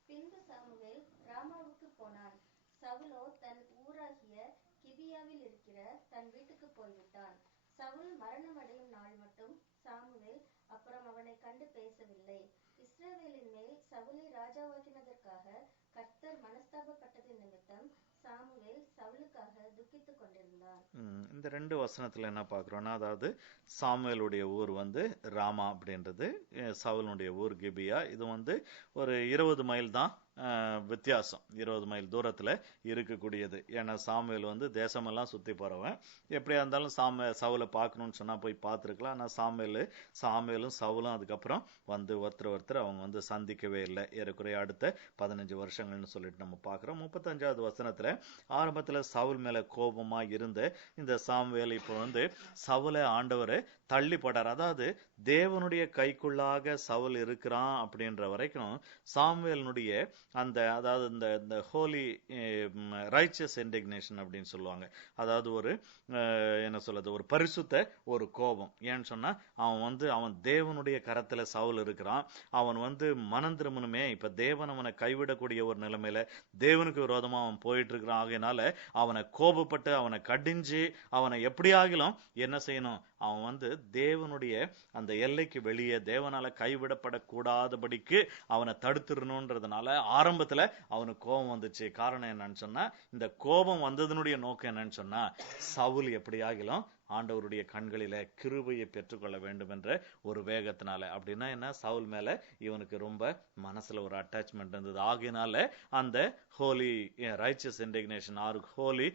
பின்பு சாமுவேல் ராமாவுக்கு போனான். சவுலோ தன் ஊராகிய கிபியாவில் இருக்கிற தன் வீட்டுக்கு போய்விட்டான். சவுல் மரணம் அடையும் நாள் மட்டும் சாமுவேல் அப்புறம் அவனை கண்டு பேசவில்லை. இஸ்ரவேலின் மேல் சவுலை ராஜாவாக்கினதற்காக கர்த்தர் மனஸ்தாபப்பட்டதின் நிமித்தம் சாமுவேல் சவுலுக்காக துக்கித்துக் கொண்டிருந்தான். இந்த 2 வசனத்துல என்ன பார்க்கிறோம்னா, அதாவது சாமுவேலுடைய ஊர் வந்து ராமா அப்படின்றது, சவுலுடைய ஊர் கிபியா. இது வந்து ஒரு 20 மைல் தான் வித்தியாசம், 20 மைல் தூரத்துல இருக்கக்கூடியது. ஏன்னா சாமுவேல் வந்து தேசமெல்லாம் சுத்தி போறவன், எப்படியா இருந்தாலும் சவுலை பார்க்கணும்னு சொன்னா போய் பார்த்துருக்கலாம். ஆனா சாமுவேலும் சவுலும் அதுக்கப்புறம் வந்து ஒருத்தர் அவங்க வந்து சந்திக்கவே இல்லை. ஏறக்குறைய அடுத்த 15 வருஷங்கள்னு சொல்லிட்டு நம்ம பார்க்கிறோம். 35வது வசனத்துல ஆரம்பத்துல சவுல் மேல கோபமா இருந்த இந்த சாமுவேல் இப்போ வந்து சவுலை ஆண்டவர் தள்ளி போட்டார். அதாவது தேவனுடைய கைக்குள்ளாக சவுல் இருக்கிறான் அப்படின்ற வரைக்கும் சாமுவேலினுடைய அதாவது இந்த ஹோலி ரைச்சஸ் இண்டிக்னேஷன் அப்படின்னு சொல்லுவாங்க. அதாவது ஒரு என்ன சொல்றது, ஒரு பரிசுத்த ஒரு கோபம். ஏன்னு சொன்னா அவன் தேவனுடைய கரத்துல சவுல் இருக்கிறான். அவன் மனம் திரும்பணுமே, இப்ப தேவன் அவனை கைவிடக்கூடிய ஒரு நிலைமையில தேவனுக்கு விரோதமா அவன் போயிட்டு இருக்கிறான். ஆகையினால அவனை கோபப்பட்டு அவனை கடிஞ்சு அவனை எப்படியாகிலும் என்ன செய்யணும், அவன் தேவனுடைய அந்த எல்லைக்கு வெளியே தேவனால கைவிடப்படக்கூடாதபடிக்கு அவனை தடுத்துடணும்ன்றதுனால ஆரம்பத்துல அவனுக்கு கோபம் வந்துச்சு. காரணம் என்னன்னு சொன்னா, இந்த கோபம் வந்ததனுடைய நோக்கம் என்னன்னு சொன்னா, சவுல் எப்படியாகிலும் ஆண்டவருடைய கண்களில கிருபையை பெற்றுக்கொள்ள வேண்டும் என்ற ஒரு வேகத்தினால. அப்படின்னா என்ன, சவுல் மேல இவனுக்கு ரொம்ப மனசுல ஒரு அட்டாச்மெண்ட் இருந்தது. ஆகையினால அந்த holy righteous indignation or holy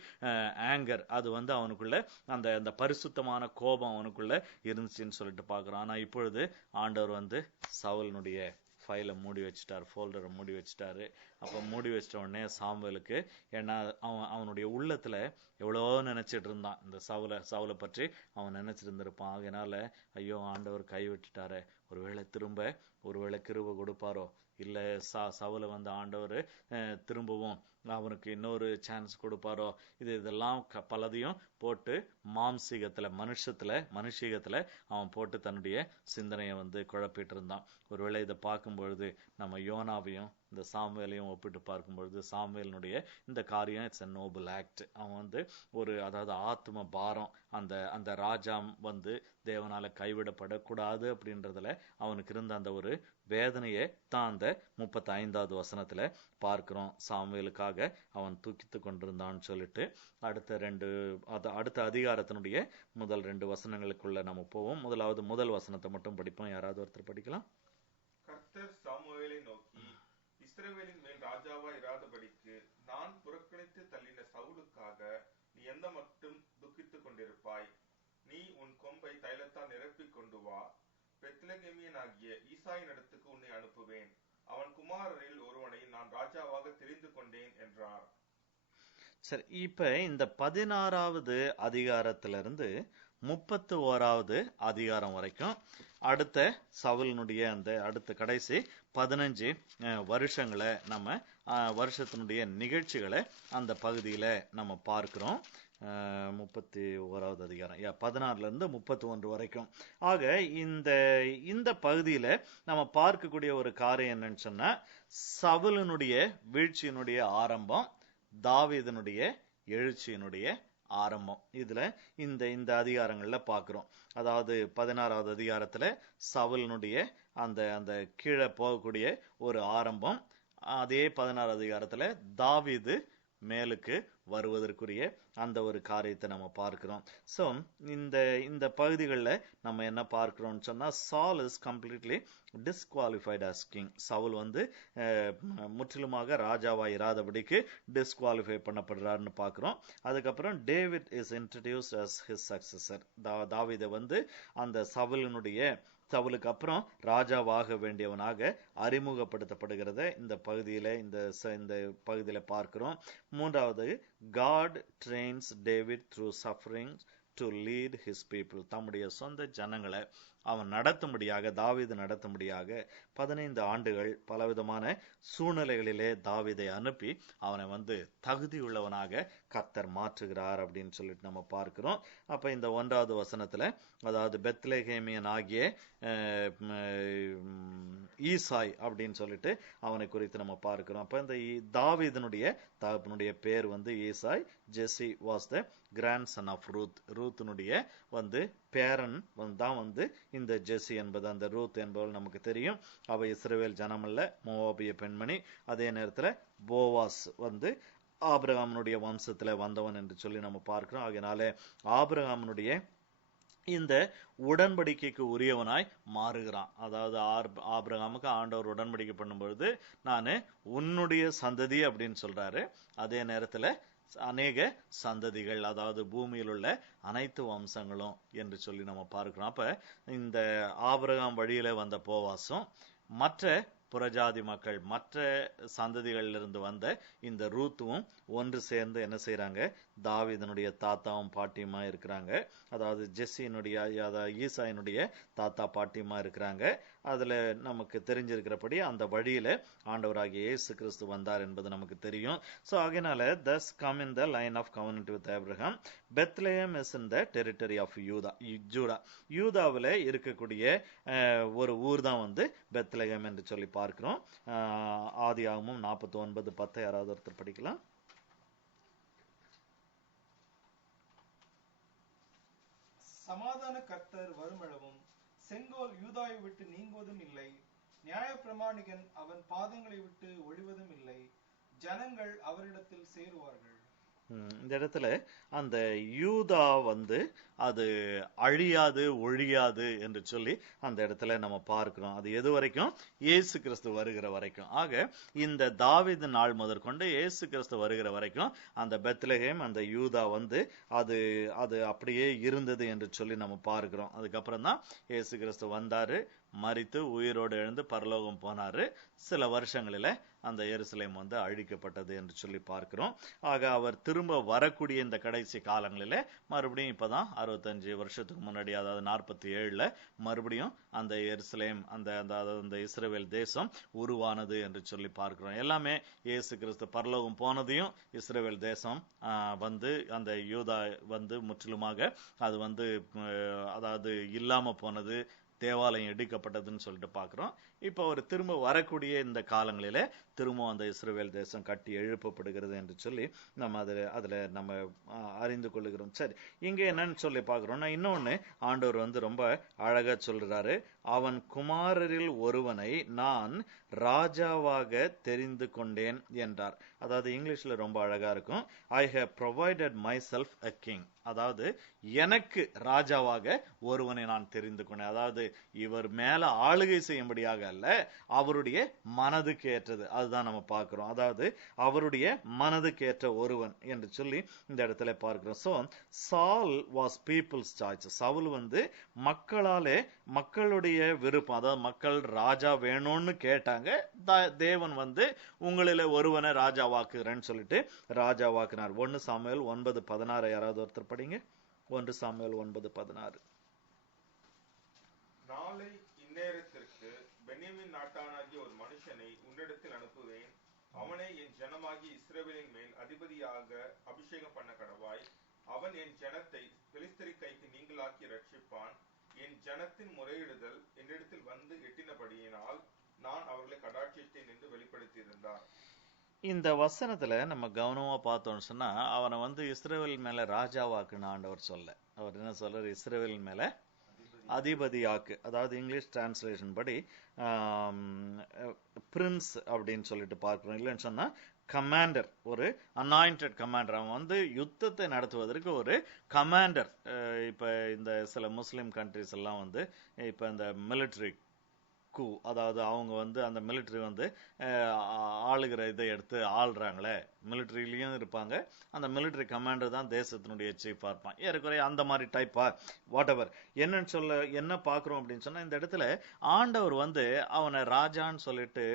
anger அது அவனுக்குள்ள அந்த பரிசுத்தமான கோபம் அவனுக்குள்ள இருந்துச்சுன்னு சொல்லிட்டு பாக்குறான். ஆனா இப்பொழுது ஆண்டவர் சவுலினுடைய ஃபைலை மூடி வச்சுட்டார், ஃபோல்டரை மூடி வச்சுட்டாரு. அப்ப மூடி வச்சிட்ட உடனே சாமுவேலுக்கு, ஏன்னா அவனுடைய உள்ளத்துல எவ்வளோ நினைச்சிட்டு இருந்தான், இந்த சவுலை பற்றி அவன் நினைச்சிட்டு இருந்திருப்பான். அதனால ஐயோ ஆண்டவர் கைவிட்டுட்டாரு, ஒருவேளை கிருபை கொடுப்பாரோ, இல்ல சவுலை ஆண்டவர் திரும்பவும் அவனுக்கு இன்னொரு சான்ஸ் கொடுப்பாரோ, இதெல்லாம் பலதையும் போட்டு மனுஷீகத்துல அவன் போட்டு தன்னுடைய சிந்தனையை குழப்பிட்டு இருந்தான். ஒருவேளை இதை பார்க்கும் பொழுது நம்ம யோனாவையும் இந்த சாமுவேலையும் ஒப்பிட்டு பார்க்கும் பொழுது, சாமுவேலினுடைய இந்த காரியம் இட்ஸ் a noble act. அவன் அதாவது ஆத்ம பாரம், அந்த ராஜா தேவனால கைவிடப்படக்கூடாது அப்படின்றதுல அவனுக்கு இருந்த அந்த ஒரு வேதனையை தான் அந்த 35வது வசனத்துல பார்க்கிறோம். சாமுவேலுக்காக அவன் தூக்கித்து கொண்டிருந்தான்னு சொல்லிட்டு அடுத்த அதிகாரத்தினுடைய முதல் 2 வசனங்களுக்குள்ள நம்ம போவோம். முதல் வசனத்தை மட்டும் படிப்போம். யாராவது ஒருத்தர் படிக்கலாம். கர்த்தர் சாமுவேலை நோக்கி, இஸ்ரவேலின் மேல் ராஜாவா இராதபடிக்கு நான் புறக்கணித்து தள்ளின சவுலுக்காக நீ எந்த மட்டும் துக்கித்துக் கொண்டிருப்பாய்? நீ உன் கொம்பை தைலத்தால் நிரப்பிக் கொண்டு வா, பெத்லகேமியனாகிய ஈசாயின் இடத்துக்கு உன்னை அனுப்புவேன். அவன் குமாரரில் ஒருவனை நான் ராஜாவாக தெரிந்து கொண்டேன் என்றார். சரி, இப்ப இந்த 16வது அதிகாரத்திலிருந்து 31வது அதிகாரம் வரைக்கும் அடுத்த சவுலினுடைய அடுத்த கடைசி 15 வருஷங்களை நம்ம வருஷத்தினுடைய நிகழ்ச்சிகளை அந்த பகுதியில நம்ம பார்க்கிறோம். 31வது அதிகாரம் 16ல இருந்து 31 வரைக்கும். ஆக இந்த பகுதியில நம்ம பார்க்கக்கூடிய ஒரு காரியம் என்னன்னு சொன்னா, சவுலினுடைய வீழ்ச்சியினுடைய ஆரம்பம், தாவீதினுடைய எழுச்சியினுடைய ஆரம்பம். இதுல இந்த அதிகாரங்கள்ல பாக்குறோம். அதாவது 16வது அதிகாரத்துல சவுலினுடைய அந்த கீழே போகக்கூடிய ஒரு ஆரம்பம். அதே 16வது அதிகாரத்துல தாவீது மேலுக்கு வருவதற்குரிய அந்த ஒரு காரியத்தை நம்ம பார்க்கிறோம். சோ இந்த பகுதிகளில் நம்ம என்ன பார்க்கிறோம்னு சொன்னா, சால் is completely disqualified as king. Saul முற்றிலுமாக ராஜாவா இராதபடிக்கு டிஸ்குவாலிஃபை பண்ணப்படுறாருன்னு பார்க்கிறோம். அதுக்கப்புறம் David is introduced as his successor. தாவீதை அந்த சவுலுக்கு அப்புறம் ராஜாவாக வேண்டியவனாக அறிமுகப்படுத்தப்படுகிறத இந்த பகுதியில பார்க்கிறோம். மூன்றாவது, God trains David through suffering to lead his people. தம்முடைய சொந்த ஜனங்களை அவன் தாவீது நடத்தும்படியாக 15 ஆண்டுகள் பலவிதமான சூழ்நிலைகளிலே தாவீதை அனுப்பி அவனை தகுதியுள்ளவனாக கர்த்தர் மாற்றுகிறார் அப்படின்னு சொல்லிட்டு நம்ம பார்க்கிறோம். அப்ப இந்த 1வது வசனத்துல, அதாவது பெத்லகேமியன் ஆகிய ஈசாய் அப்படின்னு சொல்லிட்டு அவனை குறித்து நம்ம பார்க்கிறோம். அப்ப இந்த தாவீதனுடைய தகப்பனுடைய பேர் ஈசாய். ஜெசி வாஸ் த கிராண்ட்சன் ஆஃப் ரூத்னுடைய பேரன் தான் இந்த ஜெசி என்பது. அந்த ரூத் என்பவள் நமக்கு தெரியும், அவ இஸ்ரவேல் ஜனமல்ல, மோவாபிய பெண்மணி. அதே நேரத்துல போவாஸ் ஆபிரகாமுடைய வம்சத்துல வந்தவன் என்று சொல்லி நம்ம பார்க்கிறோம். ஆகையினால ஆபிரகாமுடைய இந்த உடன்படிக்கைக்கு உரியவனாய் மாறுகிறான். அதாவது ஆபிரகாமுக்கு ஆண்டவர் உடன்படிக்கை பண்ணும்பொழுது நானு உன்னுடைய சந்ததி அப்படின்னு சொல்றாரு. அதே நேரத்துல அநேக சந்ததிகள், அதாவது பூமியில் உள்ள அனைத்து வம்சங்களும் என்று சொல்லி நம்ம பார்க்கிறோம். அப்ப இந்த ஆபிரகாம் வழியில வந்த போவாசும் மற்ற புறஜாதி மக்கள் மற்ற சந்ததிகளிலிருந்து வந்த இந்த ரூத்துவும் ஒன்று சேர்ந்து என்ன செய்றாங்க, தாவீதனுடைய தாத்தாவும் பாட்டியுமா இருக்கிறாங்க. அதாவது ஜெஸ்ஸியினுடைய அதாவது ஈசாயினுடைய தாத்தா பாட்டியுமா இருக்கிறாங்க. அதுல நமக்கு தெரிஞ்சிருக்கிறபடி அந்த வழியில ஆண்டவராகிய இயேசு கிறிஸ்து வந்தார் என்பது நமக்கு தெரியும். சோ ஆகையினால thus come in the line of covenant with Abraham. Bethlehem is in the territory of Judah. யூதாவில இருக்கக்கூடிய ஒரு ஊர் தான் வந்து பெத்லெகேம் என்று சொல்லி பார்க்கிறோம். ஆதியாகமம் 49:10 யாராவது ஒருத்தர் படிக்கலாம். சமாதான கர்த்தர் வருமளவும் செங்கோல் யூதாயை விட்டு நீங்குவதும் இல்லை, நியாயப்பிரமாணிகன் அவன் பாதங்களை விட்டு ஒழிவதும் இல்லை, ஜனங்கள் அவரிடத்தில் சேருவார்கள். இந்த இடத்துல அந்த யூதா வந்து அது அழியாது ஒழியாது என்று சொல்லி அந்த இடத்துல நம்ம பார்க்கிறோம். அது எது வரைக்கும்? இயேசு கிறிஸ்து வருகிற வரைக்கும். ஆக இந்த தாவீது நாள் முதற்கொண்டு இயேசு கிறிஸ்து வருகிற வரைக்கும் அந்த பெத்லெகேம் அந்த யூதா வந்து அது அது அப்படியே இருந்தது என்று சொல்லி நம்ம பார்க்கிறோம். அதுக்கப்புறம் தான் இயேசு கிறிஸ்து வந்தாரு, மரித்து உயிரோடு எழுந்து பரலோகம் போனாரு. சில வருஷங்களில அந்த எருசலேம் வந்து அழிக்கப்பட்டது என்று சொல்லி பார்க்கிறோம். ஆக அவர் திரும்ப வரக்கூடிய இந்த கடைசி காலங்களில மறுபடியும் இப்பதான் 65 வருஷத்துக்கு முன்னாடி, அதாவது 47ல மறுபடியும் அந்த எருசலேம் அந்த இஸ்ரவேல் தேசம் உருவானது என்று சொல்லி பார்க்கிறோம். எல்லாமே இயேசு கிறிஸ்து பரலோகம் போனதையும் இஸ்ரவேல் தேசம் வந்து அந்த யூதா வந்து முற்றிலுமாக அது வந்து அதாவது இல்லாம போனது, தேவாலயம் இடிக்கப்பட்டதுன்னு சொல்லிட்டு பார்க்கிறோம். இப்ப ஒரு திரும்ப வரக்கூடிய இந்த காலங்களில திரும்ப அந்த இஸ்ரவேல் தேசம் கட்டி எழுப்பப்படுகிறது என்று சொல்லி நம்ம அதுல நம்ம அறிந்து கொள்ளுகிறோம். சரி, இங்க என்னன்னு சொல்லி பார்க்கிறோம்னா இன்னொன்னு ஆண்டவர் வந்து ரொம்ப அழகா சொல்றாரு. அவன் குமாரரில் ஒருவனை நான் ராஜாவாக தெரிந்து கொண்டேன் என்றார். அதாவது இங்கிலீஷ்ல ரொம்ப அழகா இருக்கும். I have provided myself a king. அதாவது எனக்கு ராஜாவாக ஒருவனை நான் தெரிந்து கொண்டேன். அதாவது இவர் மேல ஆளுகை செய்யும்படியாக அல்ல, அவருடைய மனதுக்கு ஏற்றது. அதுதான் நம்ம பார்க்கிறோம். அதாவது அவருடைய மனதுக்கு ஏற்ற ஒருவன் என்று சொல்லி இந்த இடத்துல பார்க்கிறோம். சோ சால் வாஸ் பீப்புள்ஸ் சாய்ஸ். சவுல் வந்து மக்களாலே, மக்களுடைய விருப்பம், அதாவது மக்கள் ராஜா வேணும்னு கேட்டாங்க. தேவன் வந்து உங்களில ஒருவனை ராஜாவாக்குறேன்னு சொல்லிட்டு ராஜாவாக்குனார். 1 சாமுவேல் 9:16 யாராவது ஒருத்தர் படிங்க. 1 சாமுவேல் 9:16. நாளை இந்நேரத்திற்கு பென்யமீன் நாட்டானாகிய ஒரு மனுஷனை உன்னிடத்தில் அனுப்புவேன். அவனை என் ஜனமாகி இஸ்ரவேலின் மேல் அதிபதியாக அபிஷேகம் பண்ண கடவாய். அவன் என் ஜனத்தை பெலிஸ்தரி கைக்கு நீங்களாக்கி ரட்சிப்பான். என் ஜனத்தின் முறையிடுதல் என்னிடத்தில் வந்து எட்டினபடியினால் நான் அவர்களை கடாட்சித்தேன் என்று வெளிப்படுத்தியிருந்தார். இந்த வசனத்துல நம்ம கவனமா பார்த்தோம்னு சொன்னா அவனை வந்து இஸ்ரவேல் மேல ராஜாவாக்குன்னு ஆண்டவர் சொல்ல. அவர் என்ன சொல்றாரு? இஸ்ரவேல் மேல அதிபதியாக்கு. அதாவது இங்கிலீஷ் டிரான்ஸ்லேஷன் படி பிரின்ஸ் அப்படின்னு சொல்லிட்டு பார்க்கிறோம். இல்லைன்னு சொன்னா கமாண்டர், ஒரு அனாயிண்டட் கமாண்டர். அவன் வந்து யுத்தத்தை நடத்துவதற்கு ஒரு கமாண்டர். இப்ப இந்த சில முஸ்லிம் கண்ட்ரிஸ் எல்லாம் வந்து இப்ப இந்த மிலிட்டரி கூ, அதாவது அவங்க வந்து அந்த மிலிட்டரி வந்து ஆளுகிற இதை எடுத்து ஆள்றாங்களே, மிலிட்டரியிலயும் இருப்பாங்க. அந்த மிலிட்டரி கமாண்டர் தான் தேசத்தினுடைய சீஃபா இருப்பான். ஏறக்குறைய அந்த மாதிரி டைப்பா வாட் எவர். என்னன்னு சொல்ல என்ன பாக்குறோம் அப்படின்னு சொன்னா இந்த இடத்துல ஆண்டவர் வந்து அவனை ராஜான்னு சொல்லிட்டு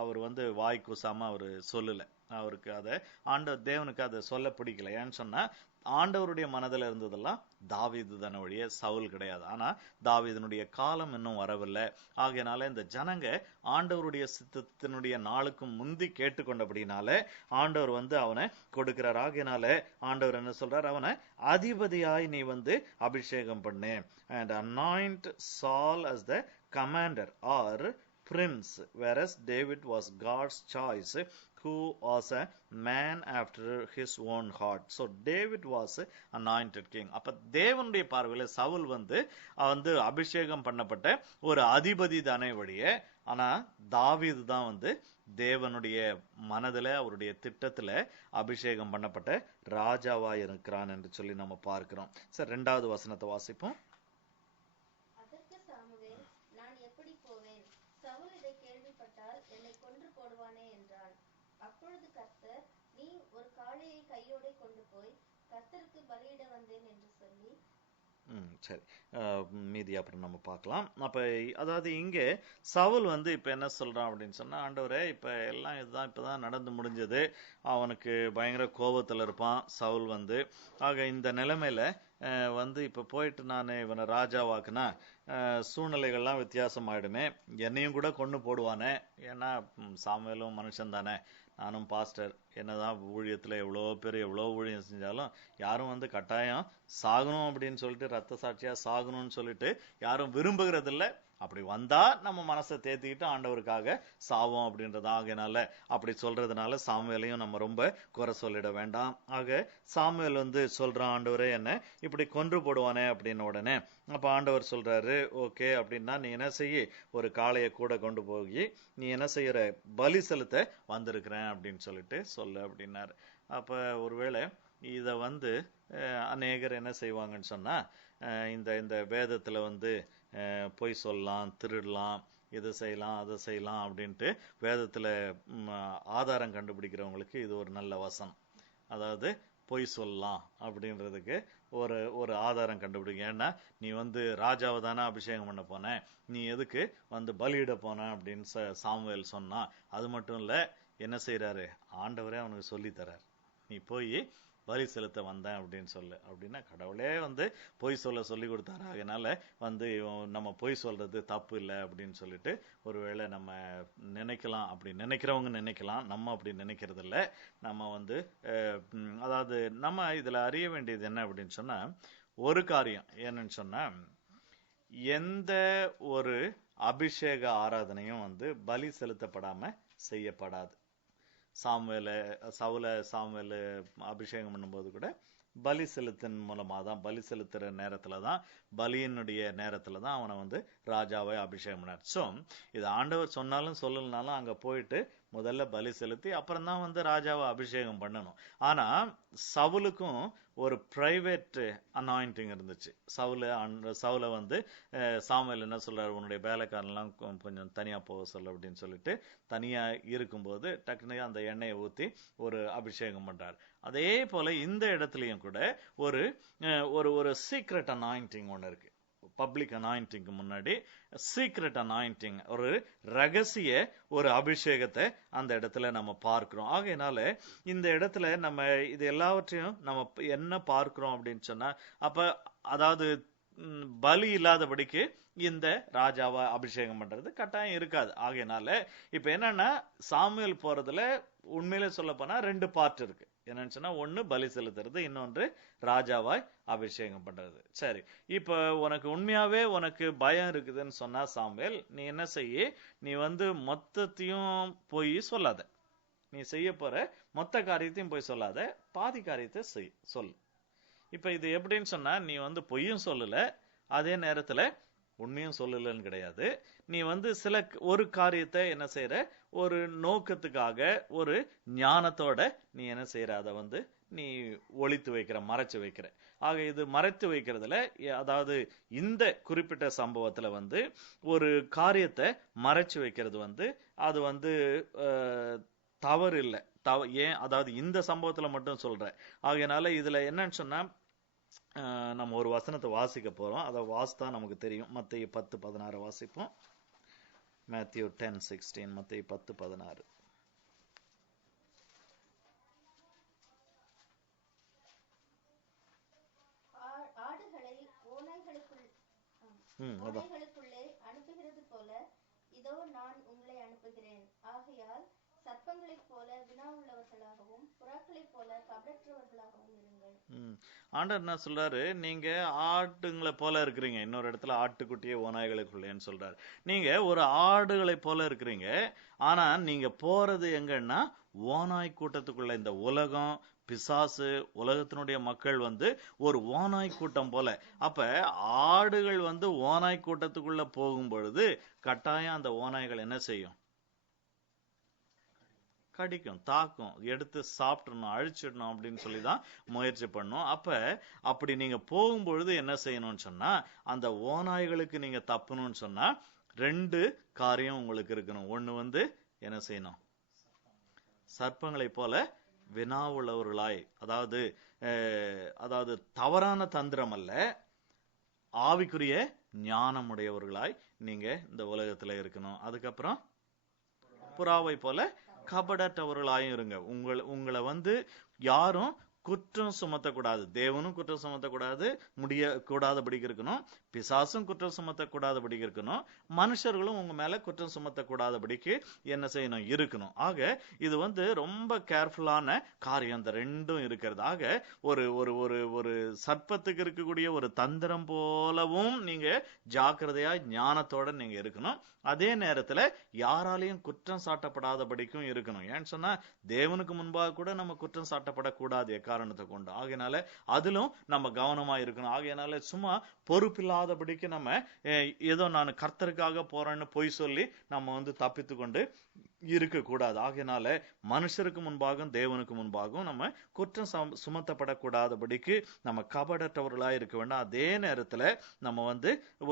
அவர் வந்து வாய் கூசாம அவரு சொல்லல. அவருக்கு அதை ஆண்டவர் தேவனுக்கு அதை சொல்ல பிடிக்கல. ஏன்னு சொன்னா ஆண்டவருடைய மனதில் இருந்ததெல்லாம் தாவீது தான வழிய சவுல் கிடையாது. ஆனா தாவீதனுடைய காலம் இன்னும் வரவில்லை. ஆகையினால இந்த ஜனங்க ஆண்டவருடைய சித்தத்தினுடைய நாளுக்கு முந்தி கேட்டுக்கொண்டபடினால ஆண்டவர் வந்து அவனை கொடுக்கிறார். ஆகையினால ஆண்டவர் என்ன சொல்றார்? அவனை அதிபதியாய் நீ வந்து அபிஷேகம் பண்ணு. and anoint Saul as the commander or prince, whereas David was God's choice, who was a man after his own heart. So David was anointed king. அப்ப தேவனுடைய பார்வையில சவுல் வந்து அபிஷேகம் பண்ணப்பட்ட ஒரு அதிபதி தானே வழியே. ஆனா தாவீது தான் வந்து தேவனுடைய மனதில, அவருடைய திட்டத்துல அபிஷேகம் பண்ணப்பட்ட ராஜாவா இருக்கிறான் என்று சொல்லி நம்ம பார்க்கிறோம். சரி, 2வது வசனத்தை வாசிப்போம். அதற்கு சாமுவேல், நான் எப்படி போவேன்? சவுல் இதை கேள்விப்பட்டால் என்னை கொன்று போடுவானே என்றான். அப்பொழுது கர்த்தர், நீ ஒரு காளையை கையோடே கொண்டு போய் கர்த்தருக்கு பலியிட வந்தேன் என்று சொல்லி சரி. மீதி அப்புறம் நம்ம பார்க்கலாம். அப்ப அதாவது இங்கே சவுல் வந்து இப்ப என்ன சொல்றான் அப்படின்னு சொன்னா, ஆண்டவரே இப்ப எல்லாம் இதுதான் இப்பதான் நடந்து முடிஞ்சது. அவனுக்கு பயங்கர கோபத்துல இருப்பான் சவுல் வந்து. ஆக இந்த நிலைமையில வந்து இப்ப போயிட்டு நான் இவனை ராஜாவாக்குனா சூழ்நிலைகள்லாம் வித்தியாசமாயிடுமே, என்னையும் கூட கொண்டு போடுவானே. ஏன்னா சாமுவேலும் மனுஷன் தானே, நானும் பாஸ்டர், என்னதான் ஊழியத்துல எவ்வளோ பேர் எவ்வளோ ஊழியம் செஞ்சாலும் யாரும் வந்து கட்டாயம் சாகணும் அப்படின்னு சொல்லிட்டு ரத்த சாட்சியா சாகணும்னு சொல்லிட்டு யாரும் விரும்புகிறது இல்ல. அப்படி வந்தா நம்ம மனசை தேத்திக்கிட்டு ஆண்டவருக்காக சாவோம் அப்படின்றது. ஆகையினால அப்படி சொல்றதுனால சாமுவேலையும் நம்ம ரொம்ப குறை சொல்லிட வேண்டாம். ஆக சாமுவேல் வந்து சொல்றான், ஆண்டவரே என்ன இப்படி கொன்று போடுவானே அப்படின்னு. உடனே அப்ப ஆண்டவர் சொல்றாரு, ஓகே அப்படின்னா நீ என்ன செய்ய, ஒரு காளையை கூட கொண்டு போய் நீ என்ன செய்யற, பலி செலுத்த வந்திருக்கிறேன் அப்படின்னு சொல்லிட்டு சொல்லு அப்படின்னாரு. அப்ப ஒருவேளை இத வந்து அநேகர் என்ன செய்வாங்கன்னு சொன்னா, இந்த இந்த வேதத்துல வந்து பொய் சொல்லலாம், திருடலாம், இதை செய்யலாம் அதை செய்யலாம் அப்படின்ட்டு வேதத்துல ஆதாரம் கண்டுபிடிக்கிறவங்களுக்கு இது ஒரு நல்ல வசனம். அதாவது பொய் சொல்லலாம் அப்படின்றதுக்கு ஒரு ஒரு ஆதாரம் கண்டுபிடிங்க. ஏன்னா நீ வந்து ராஜாவை தானே அபிஷேகம் பண்ண போன, நீ எதுக்கு வந்து பலியிட போன அப்படின்னு சாமுவேல் சொன்னா. அது மட்டும் இல்ல, என்ன செய்யறாரு, ஆண்டவரே அவனுக்கு சொல்லி தரார், நீ போய் பலி செலுத்த வந்தேன் அப்படின்னு சொல்லு அப்படின்னா. கடவுளே வந்து பொய் சொல்ல சொல்லி கொடுத்தாரு. அதனால வந்து நம்ம பொய் சொல்றது தப்பு இல்லை அப்படின்னு சொல்லிட்டு ஒருவேளை நம்ம நினைக்கலாம். அப்படி நினைக்கிறவங்க நினைக்கலாம், நம்ம அப்படி நினைக்கிறது இல்லை. நம்ம வந்து அதாவது நம்ம இதுல அறிய வேண்டியது என்ன அப்படின்னு சொன்னா, ஒரு காரியம் என்னன்னு சொன்னா, எந்த ஒரு அபிஷேக ஆராதனையும் வந்து பலி செலுத்தப்படாம செய்யப்படாது. சாமுவேல் அபிஷேகம் பண்ணும்போது கூட பலி செலுத்தின் மூலமா தான், பலி செலுத்துற நேரத்துல தான், பலியினுடைய நேரத்துல தான் அவனை வந்து ராஜாவை அபிஷேகம் பண்ணார். சோ இது ஆண்டவர் சொன்னாலும் சொல்லலனாலும் அங்க போயிட்டு முதல்ல பலி செலுத்தி அப்புறம் தான் வந்து ராஜாவை அபிஷேகம் பண்ணணும். ஆனா சவுலுக்கும் ஒரு பிரைவேட் அனாயிண்டிங் இருந்துச்சு. சவுல வந்து சாமுவேல் என்ன சொல்றாரு, உன்னுடைய வேலைக்காரன்லாம் கொஞ்சம் தனியா போக சொல்ல அப்படின்னு சொல்லிட்டு தனியா இருக்கும்போது டக்குனு அந்த எண்ணெயை ஊத்தி ஒரு அபிஷேகம் பண்றாரு. அதே போல இந்த இடத்துலயும் கூட ஒரு ஒரு சீக்ரெட் அனாயிண்டிங் ஒண்ணு இருக்கு. பப்ளிக் அனாயிண்டிங்க்கு முன்னாடி சீக்ரெட் அனாயிண்டிங், ஒரு ரகசிய ஒரு அபிஷேகத்தை அந்த இடத்துல நம்ம பார்க்கிறோம். ஆகையினால இந்த இடத்துல நம்ம இது எல்லாவற்றையும் நம்ம என்ன பார்க்கிறோம் அப்படின்னு சொன்னா, அப்ப அதாவது பலி இல்லாதபடிக்கு இந்த ராஜாவை அபிஷேகம் பண்றது கட்டாயம் இருக்காது. ஆகையினால இப்ப என்னன்னா, சாமுவேல் போறதுல உண்மையிலே சொல்ல போனா 2 பார்ட் இருக்கு. என்னன்னு சொன்னா, ஒண்ணு பலி செலுத்துறது, இன்னொன்று ராஜாவாய் அபிஷேகம் பண்றது. சரி, இப்ப உனக்கு உண்மையாவே உனக்கு பயம் இருக்குதுன்னு சொன்னா சாமுவேல், நீ என்ன செய்ய, நீ வந்து மொத்தத்தையும் போய் சொல்லாத. நீ செய்ய போற மொத்த காரியத்தையும் போய் சொல்லாத, பாதி காரியத்தை சொல்லு. இப்ப இது எப்படின்னு சொன்னா, நீ வந்து பொய்யும் சொல்லல, அதே நேரத்துல உண்மையும் சொல்லலன்னு கிடையாது. நீ வந்து ஒரு காரியத்தை என்ன செய்யற, ஒரு நோக்கத்துக்காக ஒரு ஞானத்தோட நீ என்ன செய்யற, அதை வந்து நீ ஒளித்து வைக்கிற, மறைச்சு வைக்கிற. ஆக இது மறைத்து வைக்கிறதுல, அதாவது இந்த குறிப்பிட்ட சம்பவத்துல வந்து ஒரு காரியத்தை மறைச்சு வைக்கிறது வந்து அது வந்து தவறு இல்லை. ஏன், அதாவது இந்த சம்பவத்துல மட்டும் சொல்றேன். ஆகையினால இதுல என்னன்னு சொன்னா, நம்ம ஒரு வசனத்தை வாசிக்க போறோம். அதை வாசித்தா நமக்கு தெரியும். மத்தேயு 10:16 வாசிப்போம். Matthew 10:16, மத்தேயு 10:16. ஆடுகளை ஓநாய்களுக்குள்ளே அனுப்புகிறது போல இதோ நான் உங்களை அனுப்புகிறேன். ஆகையால் சர்ப்பங்களைப் போல வினாவுள்ளவர்களாகவும் புறாக்களைப் போல கபடற்றவர்களாகவும் இருங்கள். ஆண்டவர் என்ன சொல்றாரு, நீங்க ஆட்டுங்களை போல இருக்கிறீங்க. இன்னொரு இடத்துல ஆட்டுக்குட்டியே ஓநாய்களுக்குள்ளேன்னு சொல்றாரு. நீங்க ஒரு ஆடுகளை போல இருக்கிறீங்க. ஆனா நீங்க போறது எங்கன்னா ஓநாய் கூட்டத்துக்குள்ள. இந்த உலகம், பிசாசு, உலகத்தினுடைய மக்கள் வந்து ஒரு ஓநாய் கூட்டம் போல. அப்ப ஆடுகள் வந்து ஓநாய் கூட்டத்துக்குள்ள போகும் பொழுது கட்டாயம் அந்த ஓநாய்கள் என்ன செய்யும், கடிக்கும், தாக்கும், எடுத்து சாப்பிடணும், அழிச்சிடணும் அப்படின்னு சொல்லிதான் முயற்சி பண்ணும். அப்படி நீங்க போகும்பொழுது என்ன செய்யணும்னு சொன்னா, அந்த ஓநாய்களுக்கு நீங்க தப்பணும்னு சொன்னா 2 காரியம் உங்களுக்கு இருக்கணும். ஒண்ணு வந்து என்ன செய்யணும், சர்ப்பங்களை போல வினாவுள்ளவர்களாய், அதாவது தவறான தந்திரம் அல்ல, ஆவிக்குரிய ஞானம் உடையவர்களாய் நீங்க இந்த உலகத்துல இருக்கணும். அதுக்கப்புறம் புறாவை போல கபடற்றவர்களாயும் இருங்க. உங்களை யாரும் குற்றம் சுமத்தக்கூடாது. தேவனும் குற்றம் சுமத்தக்கூடாது, கூடாதபடிக்கு இருக்கணும். பிசாசும் குற்றம் சுமத்தக்கூடாதபடிக்கு இருக்கணும். மனுஷர்களும் உங்க மேல குற்றம் சுமத்தக்கூடாதபடிக்கு என்ன செய்யணும்? இருக்கணும். ஆக இது ரொம்ப கேர்ஃபுல்லான காரியம். இந்த ரெண்டும் இருக்கிறது. ஆக ஒரு ஒரு ஒரு ஒரு சர்ப்பத்துக்கு இருக்கக்கூடிய ஒரு தந்திரம் போலவும் நீங்க ஜாக்கிரதையா ஞானத்தோட நீங்க இருக்கணும். அதே நேரத்துல யாராலையும் குற்றம் சாட்டப்படாதபடிக்கும் இருக்கணும். ஏன்னு சொன்னா தேவனுக்கு முன்பாக கூட நம்ம குற்றம் சாட்டப்படக்கூடாது எக்காரணத்தை கொண்டு. ஆகையினால அதிலும் நம்ம கவனமா இருக்கணும். ஆகையினால சும்மா பொறுப்பில்லாதபடிக்கு நம்ம ஏதோ நான் கர்த்தருக்காக போறேன்னு பொய் சொல்லி நம்ம தப்பித்து கொண்டு இருக்க கூடாது. ஆகையினால மனுஷருக்கு முன்பாகவும் தேவனுக்கு முன்பாகவும் நம்ம குற்றம் சுமத்தப்படக்கூடாதபடிக்கு நம்ம கபடற்றவர்களா இருக்க வேண்டாம். அதே நேரத்துல நம்ம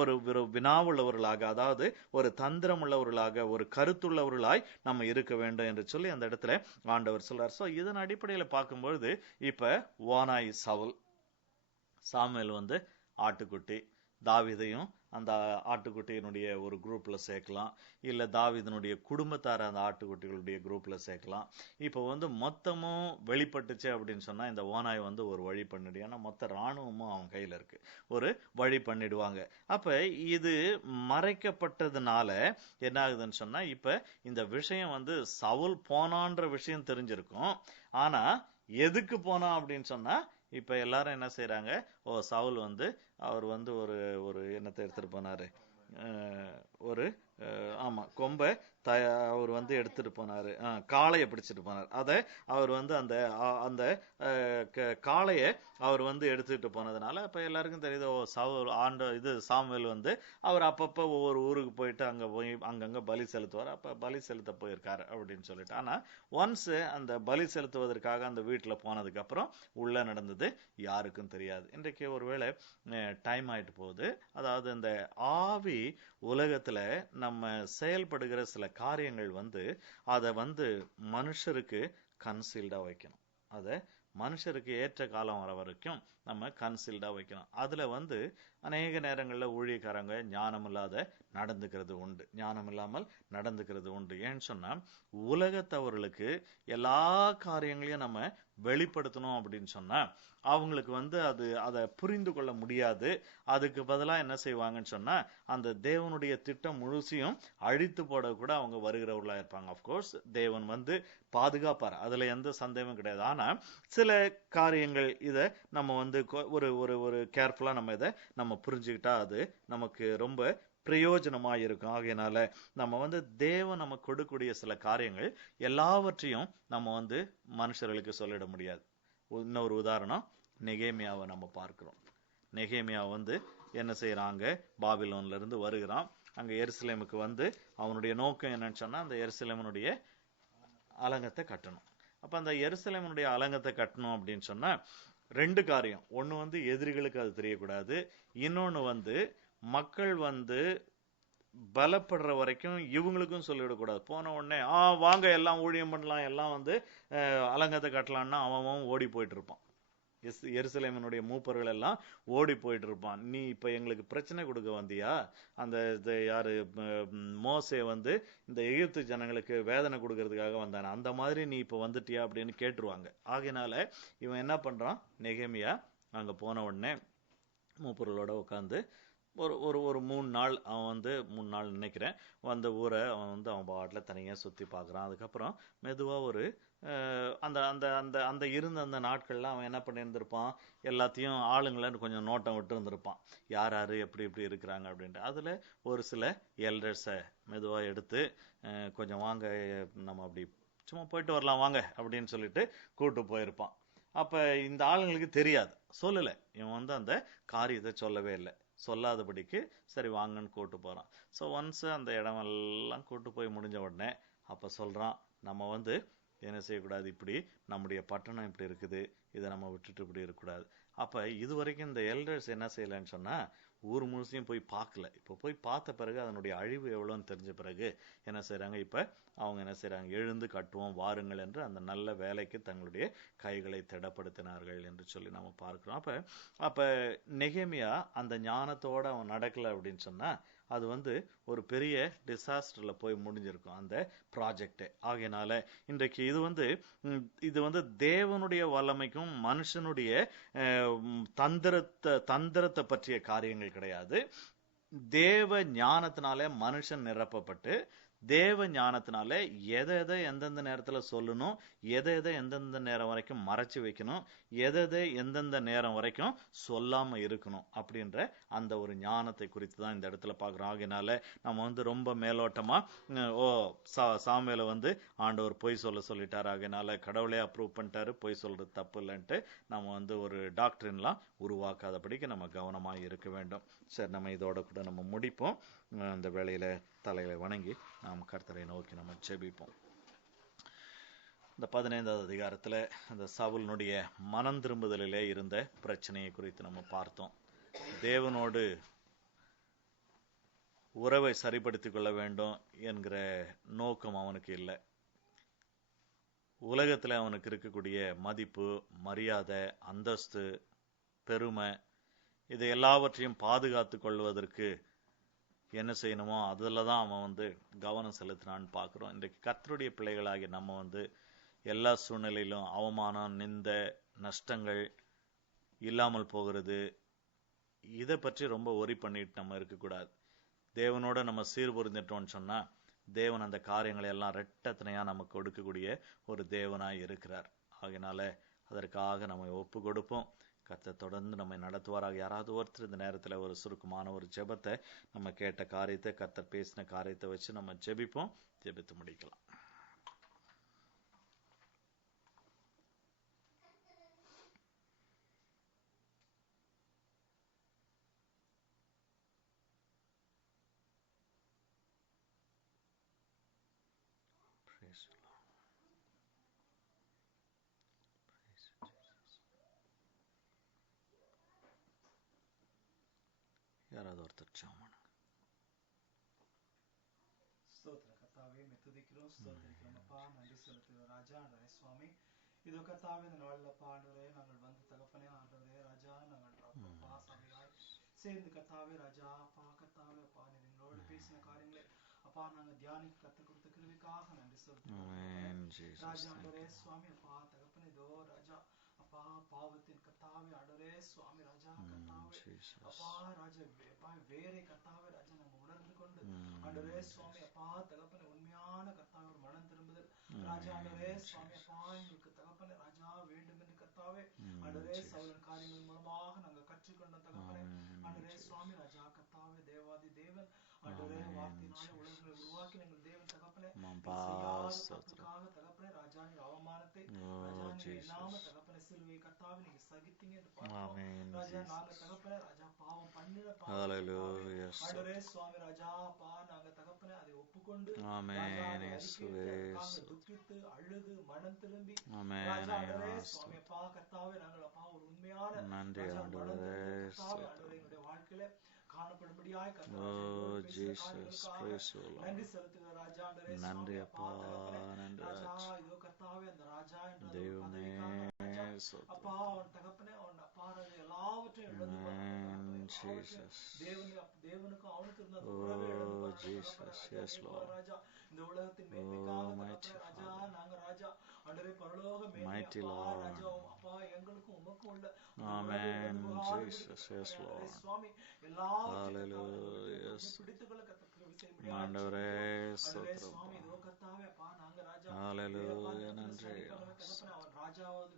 ஒரு வினாவுள்ளவர்களாக, அதாவது ஒரு தந்திரம் உள்ளவர்களாக, ஒரு கருத்துள்ளவர்களாய் நம்ம இருக்க வேண்டும் என்று சொல்லி அந்த இடத்துல ஆண்டவர் சொல்றார். சோ இதன் அடிப்படையில பார்க்கும்பொழுது இப்ப ஓனாய் சவுல், சாமுவேல் ஆட்டுக்குட்டி, தாவீதையும் அந்த ஆட்டுக்குட்டியினுடைய ஒரு குரூப்ல சேர்க்கலாம், இல்ல தாவீதினுடைய குடும்பத்தார அந்த ஆட்டுக்குட்டிகளுடைய குரூப்ல சேர்க்கலாம். இப்ப மொத்தமும் வெளிப்பட்டுச்சு அப்படின்னு சொன்னா இந்த ஓனாய் ஒரு வழி பண்ணிடு. ஏன்னா மொத்த ராணுவமும் அவன் கையில இருக்கு, ஒரு வழி பண்ணிடுவாங்க. அப்ப இது மறைக்கப்பட்டதுனால என்ன ஆகுதுன்னு சொன்னா இப்ப இந்த விஷயம் சவுல் போனான்ற விஷயம் தெரிஞ்சிருக்கும். ஆனா எதுக்கு போனா அப்படின்னு சொன்னா இப்ப எல்லாரும் என்ன செய்யறாங்க, சவுல் அவர் ஒரு ஒரு என்னத்தை எடுத்துட்டு போனாரு, ஒரு ஆமா கொம்பை அவர் எடுத்துட்டு போனாரு, காளைய பிடிச்சிட்டு போனார். அத அவர் அந்த அந்த காளைய அவர் எடுத்துட்டு போனதுனால இப்ப எல்லாருக்கும் தெரியுது, சாமுவேல் அவர் அப்பப்ப ஒவ்வொரு ஊருக்கு போயிட்டு அங்க போய் அங்கங்க பலி செலுத்துவார். அப்ப பலி செலுத்த போயிருக்காரு அப்படின்னு சொல்லிட்டு. ஆனா ஒன்ஸ் அந்த பலி செலுத்துவதற்காக அந்த வீட்டுல போனதுக்கு அப்புறம் உள்ள நடந்தது யாருக்கும் தெரியாது. இன்றைக்கு ஒருவேளை டைம் ஆயிட்டு போகுது. அதாவது இந்த ஆவி உலகத்துல நம்ம செயல்படுகிற சில காரியங்கள் அத மனுஷருக்கு கன்சீல்டா வைக்கணும். அத மனுஷருக்கு ஏற்ற காலம் வர வரைக்கும் நம்ம கன்சீல்டா வைக்கணும். அதுல அநேக நேரங்கள்ல ஊழியக்காரங்க ஞானம் இல்லாத நடந்துக்கிறது உண்டு, ஞானம் இல்லாமல் நடந்துக்கிறது உண்டு. ஏன்னு சொன்னா உலகத்தவர்களுக்கு எல்லா காரியங்களையும் நம்ம வெளிப்படுத்தணும் அப்படின்னு சொன்னா அவங்களுக்கு அதை புரிந்து கொள்ள முடியாது. அதுக்கு பதிலா என்ன செய்வாங்கன்னு சொன்னா அந்த தேவனுடைய திட்டம் முழுசையும் அழித்து போட கூட அவங்க வருகிறவர்களா இருப்பாங்க. அப்கோர்ஸ் தேவன் பாதுகாப்பார், அதுல எந்த சந்தேகமும் கிடையாது. ஆனா சில காரியங்கள் இத நம்ம ஒரு ஒரு ஒரு கேர்ஃபுல்லா நம்ம இதை நம்ம புரிஞ்சுக்கிட்டா அது நமக்கு ரொம்ப பிரயோஜனமா இருக்கும். ஆகையினால நம்ம தேவன் நமக்கு கொடுக்கக்கூடிய சில காரியங்கள் எல்லாவற்றையும் நம்ம மனுஷர்களுக்கு சொல்லிட முடியாது. இன்னொரு உதாரணம், நெகேமியாவை நம்ம பார்க்கிறோம். நெகேமியா என்ன செய்யறாங்க, பாபிலோன்ல இருந்து வருகிறான். அங்க எருசலேமுக்கு அவனுடைய நோக்கம் என்னன்னு சொன்னா அந்த எருசலேமனுடைய அலங்கத்தை கட்டணும். அப்ப அந்த எருசலேமனுடைய அலங்கத்தை கட்டணும் அப்படின்னு சொன்னா ரெண்டு காரியம். ஒண்ணு எதிரிகளுக்கு அது தெரியக்கூடாது, இன்னொன்னு மக்கள் பலப்படுற வரைக்கும் இவங்களுக்கும் சொல்லிவிடக்கூடாது. போன உடனே வாங்க எல்லாம் ஊழியம் பண்ணலாம், எல்லாம் அலங்கத்தை கட்டலாம்னா அவன் ஓடி போயிட்டு இருப்பான். எருசலேமனுடைய மூப்பர்கள் எல்லாம் ஓடி போயிட்டு இருப்பான். நீ இப்ப எங்களுக்கு பிரச்சனை கொடுக்க வந்தியா? அந்த யாரு மோசே இந்த எகிப்து ஜனங்களுக்கு வேதனை கொடுக்கறதுக்காக வந்தானே, அந்த மாதிரி நீ இப்ப வந்துட்டியா அப்படின்னு கேட்டுருவாங்க. ஆகையினால இவன் என்ன பண்றான், நெகேமியா அங்க போன உடனே மூப்பர்களோட உட்காந்து ஒரு ஒரு ஒரு 3 நாள் அவன் 3 நாள் நினைக்கிறேன் ஊரை அவன் அவன் பாட்டுல தனியா சுத்தி பாக்குறான். அதுக்கப்புறம் மெதுவா ஒரு அந்த அந்த அந்த அந்த இருந்த அந்த நாட்கள்ல அவன் என்ன பண்ணியிருந்திருப்பான், எல்லாத்தையும் ஆளுங்களை கொஞ்சம் நோட்டம் விட்டு இருந்திருப்பான், யார் யாரு எப்படி எப்படி இருக்கிறாங்க அப்படின்ட்டு. அதுல ஒரு சில எல்டர்ஸை மெதுவா எடுத்து கொஞ்சம் வாங்க நம்ம அப்படி சும்மா போயிட்டு வரலாம் வாங்க அப்படின்னு சொல்லிட்டு கூட்டு போயிருப்பான். அப்ப இந்த ஆளுங்களுக்கு தெரியாது, சொல்லல, இவன் அந்த காரியத்தை சொல்லவே இல்லை. சொல்லாதபடிக்கு சரி வாங்கன்னு கூட்டு போறான். ஸோ ஒன்ஸ் அந்த இடமெல்லாம் கூட்டு போய் முடிஞ்ச உடனே அப்ப சொல்றான், நம்ம என்ன செய்யக்கூடாது, இப்படி நம்முடைய பட்டணம் இப்படி இருக்குது, இதை நம்ம விட்டுட்டு இப்படி இருக்கக்கூடாது. அப்ப இது வரைக்கும் இந்த எல்டர்ஸ் என்ன செய்யலைன்னு சொன்னா, ஊர் முழுசையும் போய் பார்க்கல. இப்போ போய் பார்த்த பிறகு அதனுடைய அழிவு எவ்வளோன்னு தெரிஞ்ச பிறகு என்ன செய்றாங்க, இப்ப அவங்க என்ன செய்றாங்க, எழுந்து கட்டுவோம் வாருங்கள் என்று அந்த நல்ல வேலைக்கு தங்களுடைய கைகளை திடப்படுத்தினார்கள் என்று சொல்லி நம்ம பார்க்கிறோம். அப்ப நெகேமியா அந்த ஞானத்தோட அவன் நடக்கல அப்படின்னு சொன்னா, அது ஒரு பெரிய டிசாஸ்டர்ல போய் முடிஞ்சிருக்கும் அந்த ப்ராஜெக்ட். ஆகையினால இன்றைக்கு இது தேவனுடைய வல்லமைக்கும் மனுஷனுடைய தந்திரத்தை பற்றிய காரியங்கள் கிடையாது. தேவ ஞானத்தினாலே மனுஷன் நிரப்பப்பட்டு, தேவ ஞானத்தினாலே எதை எந்தெந்த நேரத்துல சொல்லணும், எதை எந்தெந்த நேரம் வரைக்கும் மறைச்சு வைக்கணும், எதை எந்தெந்த நேரம் வரைக்கும் சொல்லாம இருக்கணும் அப்படின்ற அந்த ஒரு ஞானத்தை குறித்து தான் இந்த இடத்துல பார்க்கிறோம். ஆகையினால நம்ம ரொம்ப மேலோட்டமா சாமுவேலை ஆண்டவர் பொய் சொல்லிட்டாரு, ஆகையினால கடவுளே அப்ரூவ் பண்ணிட்டாரு, பொய் சொல்றது தப்பு இல்லைன்ட்டு நம்ம ஒரு டாக்டரின்லாம் உருவாக்காதபடிக்கு நம்ம கவனமா இருக்க வேண்டும். சரி, நம்ம இதோட கூட நம்ம முடிப்போம். அந்த வேளையில தலைகளை வணங்கி நாம் கர்த்தரை நோக்கி நம்ம ஜெபிப்போம். இந்த 15வது அதிகாரத்துல அந்த சவுலினுடைய மனம் திரும்புதலிலே இருந்த பிரச்சனையை குறித்து நம்ம பார்த்தோம். தேவனோடு உறவை சரிப்படுத்திக் கொள்ள வேண்டும் என்கிற நோக்கம் அவனுக்கு இல்லை. உலகத்துல அவனுக்கு இருக்கக்கூடிய மதிப்பு, மரியாதை, அந்தஸ்து, பெருமை, இதை எல்லாவற்றையும் பாதுகாத்து கொள்வதற்கு என்ன செய்யணுமோ அதில் தான் அவன் கவனம் செலுத்தினான்னு பார்க்குறோம். இன்றைக்கு கர்த்தருடைய பிள்ளைகளாகி நம்ம எல்லா சூழ்நிலையிலும் அவமானம், நிந்தை, நஷ்டங்கள் இல்லாமல் போகிறது, இதை பற்றி ரொம்ப ஒரி பண்ணிட்டு நம்ம இருக்கக்கூடாது. தேவனோட நம்ம சீர்பொருந்திட்டோம்னு சொன்னா தேவன் அந்த காரியங்களை எல்லாம் ரெட்டத்தனையா நமக்கு கொடுக்கக்கூடிய ஒரு தேவனாய் இருக்கிறார். ஆகையினால அதற்காக நம்ம ஒப்பு கொடுப்போம். கர்த்தர் தொடர்ந்து நம்மை நடத்துவாராக. யாராவது ஒருத்தர் இந்த நேரத்துல ஒரு சுருக்கமான ஒரு ஜெபத்தை, நம்ம கேட்ட காரியத்தை, கர்த்தர் பேசின காரியத்தை வச்சு நம்ம ஜெபிப்போம். ஜெபித்து முடிக்கலாம். யாராவது ஒருத்தர் ஜெபம். ஸ்தோத்திர கர்த்தாவே, துதிக்கிறோம், ஸ்தோத்திரிக்கிறோம் அப்பா, நன்றி செலுத்துகிறோம் ராஜா. ஆண்டவரே சுவாமி, இதோ கர்த்தாவே இந்த நாளில் அப்பா ஆண்டவரே நாங்கள் தகப்பனே ஆண்டவரே ராஜா, நாங்கள் அப்பா சபையாய் சேர்ந்து கர்த்தாவே ராஜா அப்பா கர்த்தாவே அப்பா நீர் எங்களோடு பேசின காரியங்களை அப்பா நாங்கள் தியானிக்க கற்றுக் கொடுத்த கிருபைக்காக நன்றி செலுத்துகிறோம் ராஜா. ஆண்டவரே சுவாமி அப்பா தகப்பனே இதோ ராஜா அப்பா பாவத்தின் கர்த்தாவே ஆண்டவரே சுவாமி ராஜா கர்த்தாவே அப்பா ராஜா அப்பா வேறே கர்த்தாவே ராஜா நாங்கள் உணர்ந்து கொண்டு ஆண்டவரே சுவாமி அப்பா தகப்பனே உண்மையான கர்த்தாவே ஒரு மனம் திரும்புதல் ராஜா ஆண்டவரே சுவாமி அப்பா எங்களுக்கு தகப்பனே ராஜா வேண்டும் என்று கர்த்தாவே ஆண்டவரே சவுலின் காரியங்கள் மூலமாக நாங்கள் கற்றுக்கொண்ட தகப்பனே ஆண்டவரே சுவாமி ராஜா கர்த்தாவே தேவாதி தேவன் ஆண்டவரே வார்த்தையினாலே உலகங்களை உருவாக்கி எங்கள் தேவன் தகப்பனே தகப்பனே தகப்பனே ராஜா நீர் அவமானத்தை ராஜா நீர் இல்லாம தகப்பனே சிலுவை கர்த்தாவே நீங்க சகித்தீங்க என்று பார்த்தோம் ராஜா. நாங்க தகப்பனே ராஜா பாவம் பண்ணின ஆண்டவரே சுவாமி ராஜா அப்பா நாங்க தகப்பனே அதை ஒப்புக்கொண்டு துக்கித்து அழுது மனம் திரும்பி ராஜா ஆண்டவரே சுவாமி அப்பா கர்த்தாவே நாங்கள் அப்பா ஒரு உண்மையான ஆண்டவரே எங்களுடைய வாழ்க்கையில காணப்படும்படியாய் நன்றி செலுத்துகிற ராஜா. நன்றி அப்பா ராஜா. இதோ கர்த்தாவே அந்த ராஜா என்ற அப்பா அவன் தகப்பனே அவன் அப்பா எல்லாவற்றையும் தேவனுக்கு அவனுக்கு இருந்த உறவை ராஜா. இந்த உலகத்தின் மேன்மைக்காக ராஜா நாங்க ராஜா ஆண்டவரே பரலோக மேன்மை ராஜா அப்பா எங்களுக்கும் உமக்கும் உள்ள சுவாமி பிடித்துக் கொள்ள சுவாமி இதோ கர்த்தாவே அப்பா நாங்க ராஜா அவன் ராஜாவது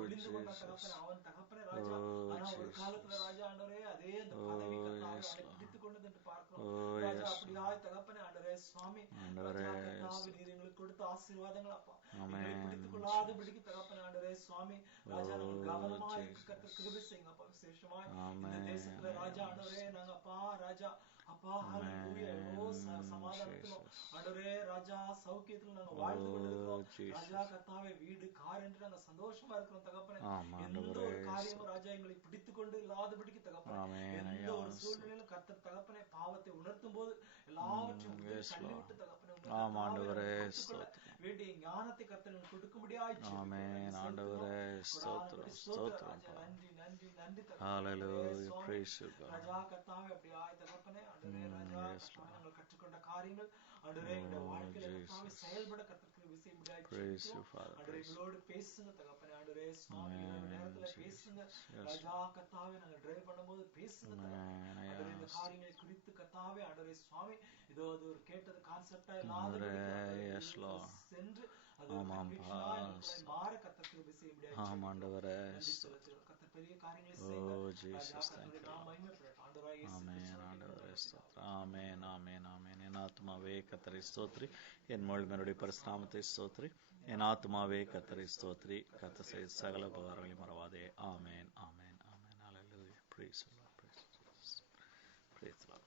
ஒளிந்து கொண்ட தகப்பனே அவன் தகப்பனே ராஜா. ஆனா ஒரு காலத்துல ராஜா ஆண்டவரே அதே அந்த பதவி கர்த்தாவே பிடித்துக் கொண்டது என்று பார்க்கிறோம் ராஜா. அப்படியாய் தகப்பனே ஆண்டவரே சுவாமி கர்த்தாவே நீர் எங்களுக்கு கொடுத்த ஆசீர்வாதங்கள் அப்பா எங்களை பிடித்துக் கொள்ளாதபடிக்கு தகப்பனே ஆண்டவரே சுவாமி ராஜா நாங்கள் கவனமா கர்த்தர் கிருபை செய்யுங்க அப்பா. விசேஷமாய் இந்த தேசத்துல ராஜா ஆண்டவரே நாங்க அப்பா ராஜா அப்பா ஹல்லேலூயா சமாதானத்திலும் ஆண்டவரே ராஜா சௌக்கியத்துல நாங்க வாழ்ந்து கொண்டிருக்கிறோம். Jesus. ராஜா கர்த்தாவே வீடு கார் என்று நாங்க சந்தோஷமா இருக்கிறோம் தகப்பனே. ஆமா எந்த ஆண்டவரே. ஒரு காரியமும் ராஜா எங்களை பிடித்துக் கொண்டு இல்லாதபடிக்கு தகப்பனே, ஆமென் எந்த ஐயா. ஒரு சூழ்நிலையிலும் கர்த்தர் தகப்பனே பாவத்தை உணர்த்தும் போது எல்லாவற்றையும் முதலில் Yes, தள்ளிவிட்டு Lord. தகப்பனே ஆமா ஆண்டவரே. வேண்டிய ஞானத்தை கர்த்தர் எங்களுக்கு கொடுக்கும்படியாய் ஆமென் ஆண்டவரே. ஸ்தோத்திரம் ஸ்தோத்திரம். ராஜா நன்றி நன்றி நன்றி Hallelujah. Praise you, God. ராஜா கர்த்தாவே அப்படியாய் தகப்பனே ஆண்டவரே ராஜா Yes, கர்த்தாவே Lord. நாங்கள் கற்றுக்கொண்ட காரியங்கள் ஆண்டவரே எங்களுடைய வாழ்க்கையில கர்த்தாவே Jesus. செயல்பட கர்த்தருக்கு விசைமுடியாய் Praise you, Father. ஆண்டவரே Praise you. எங்களோடு பேசுங்க தகப்பனே ஆண்டவரே சுவாமி Amen, இந்த நேரத்துல Jesus. பேசுங்க Yes. ராஜா கர்த்தாவே நாங்க டிரைவ் பண்ணும்போது பேசுங்க தகப்பனே. Amen, ஆண்டவரே இந்த yes. காரியங்களை குறித்து கர்த்தாவே ஆண்டவரே சுவாமி இதோ அது ஒரு கேட்டது கான்செப்டா ஆண்டவரே, இல்லாத yes, Lord. சென்று அது ஒரு ஆமாம், conviction ஆ எங்களுக்குள்ளாய் பாஸ். மாற கர்த்தருக்கு விசைமுடியாய் ஆமா ஆண்டவரே. நன்றி செலுத்துகிறோம். கர்த்தர் பெரிய காரியங்களை செய்யுங்க. Oh, ராஜா Jesus, thank கர்த்தருடைய you, நாமம் Lord. மகிமைப்படட்டும். ஆண்டவராகிய இயேசு ஆமென் கிறிஸ்துவின் ஆண்டவரே. நாமத்தில் ஸ்தோத்திரம். ஆமென் ஆமென் ஆமென். என் ஆத்மாவே கர்த்தரை ஸ்தோத்திரி, என் முழுமையுடைய பரிசுநாமத்தை ஸ்தோத்திரி. என் ஆத்மாவே கர்த்தரை ஸ்தோத்திரி, கர்த்தர் செய்த சகல உபகாரங்களையும் மறவாதே. ஆமென் ஆமென் ஆமென். Hallelujah. Praise the Lord. Praise Jesus. Praise the Lord.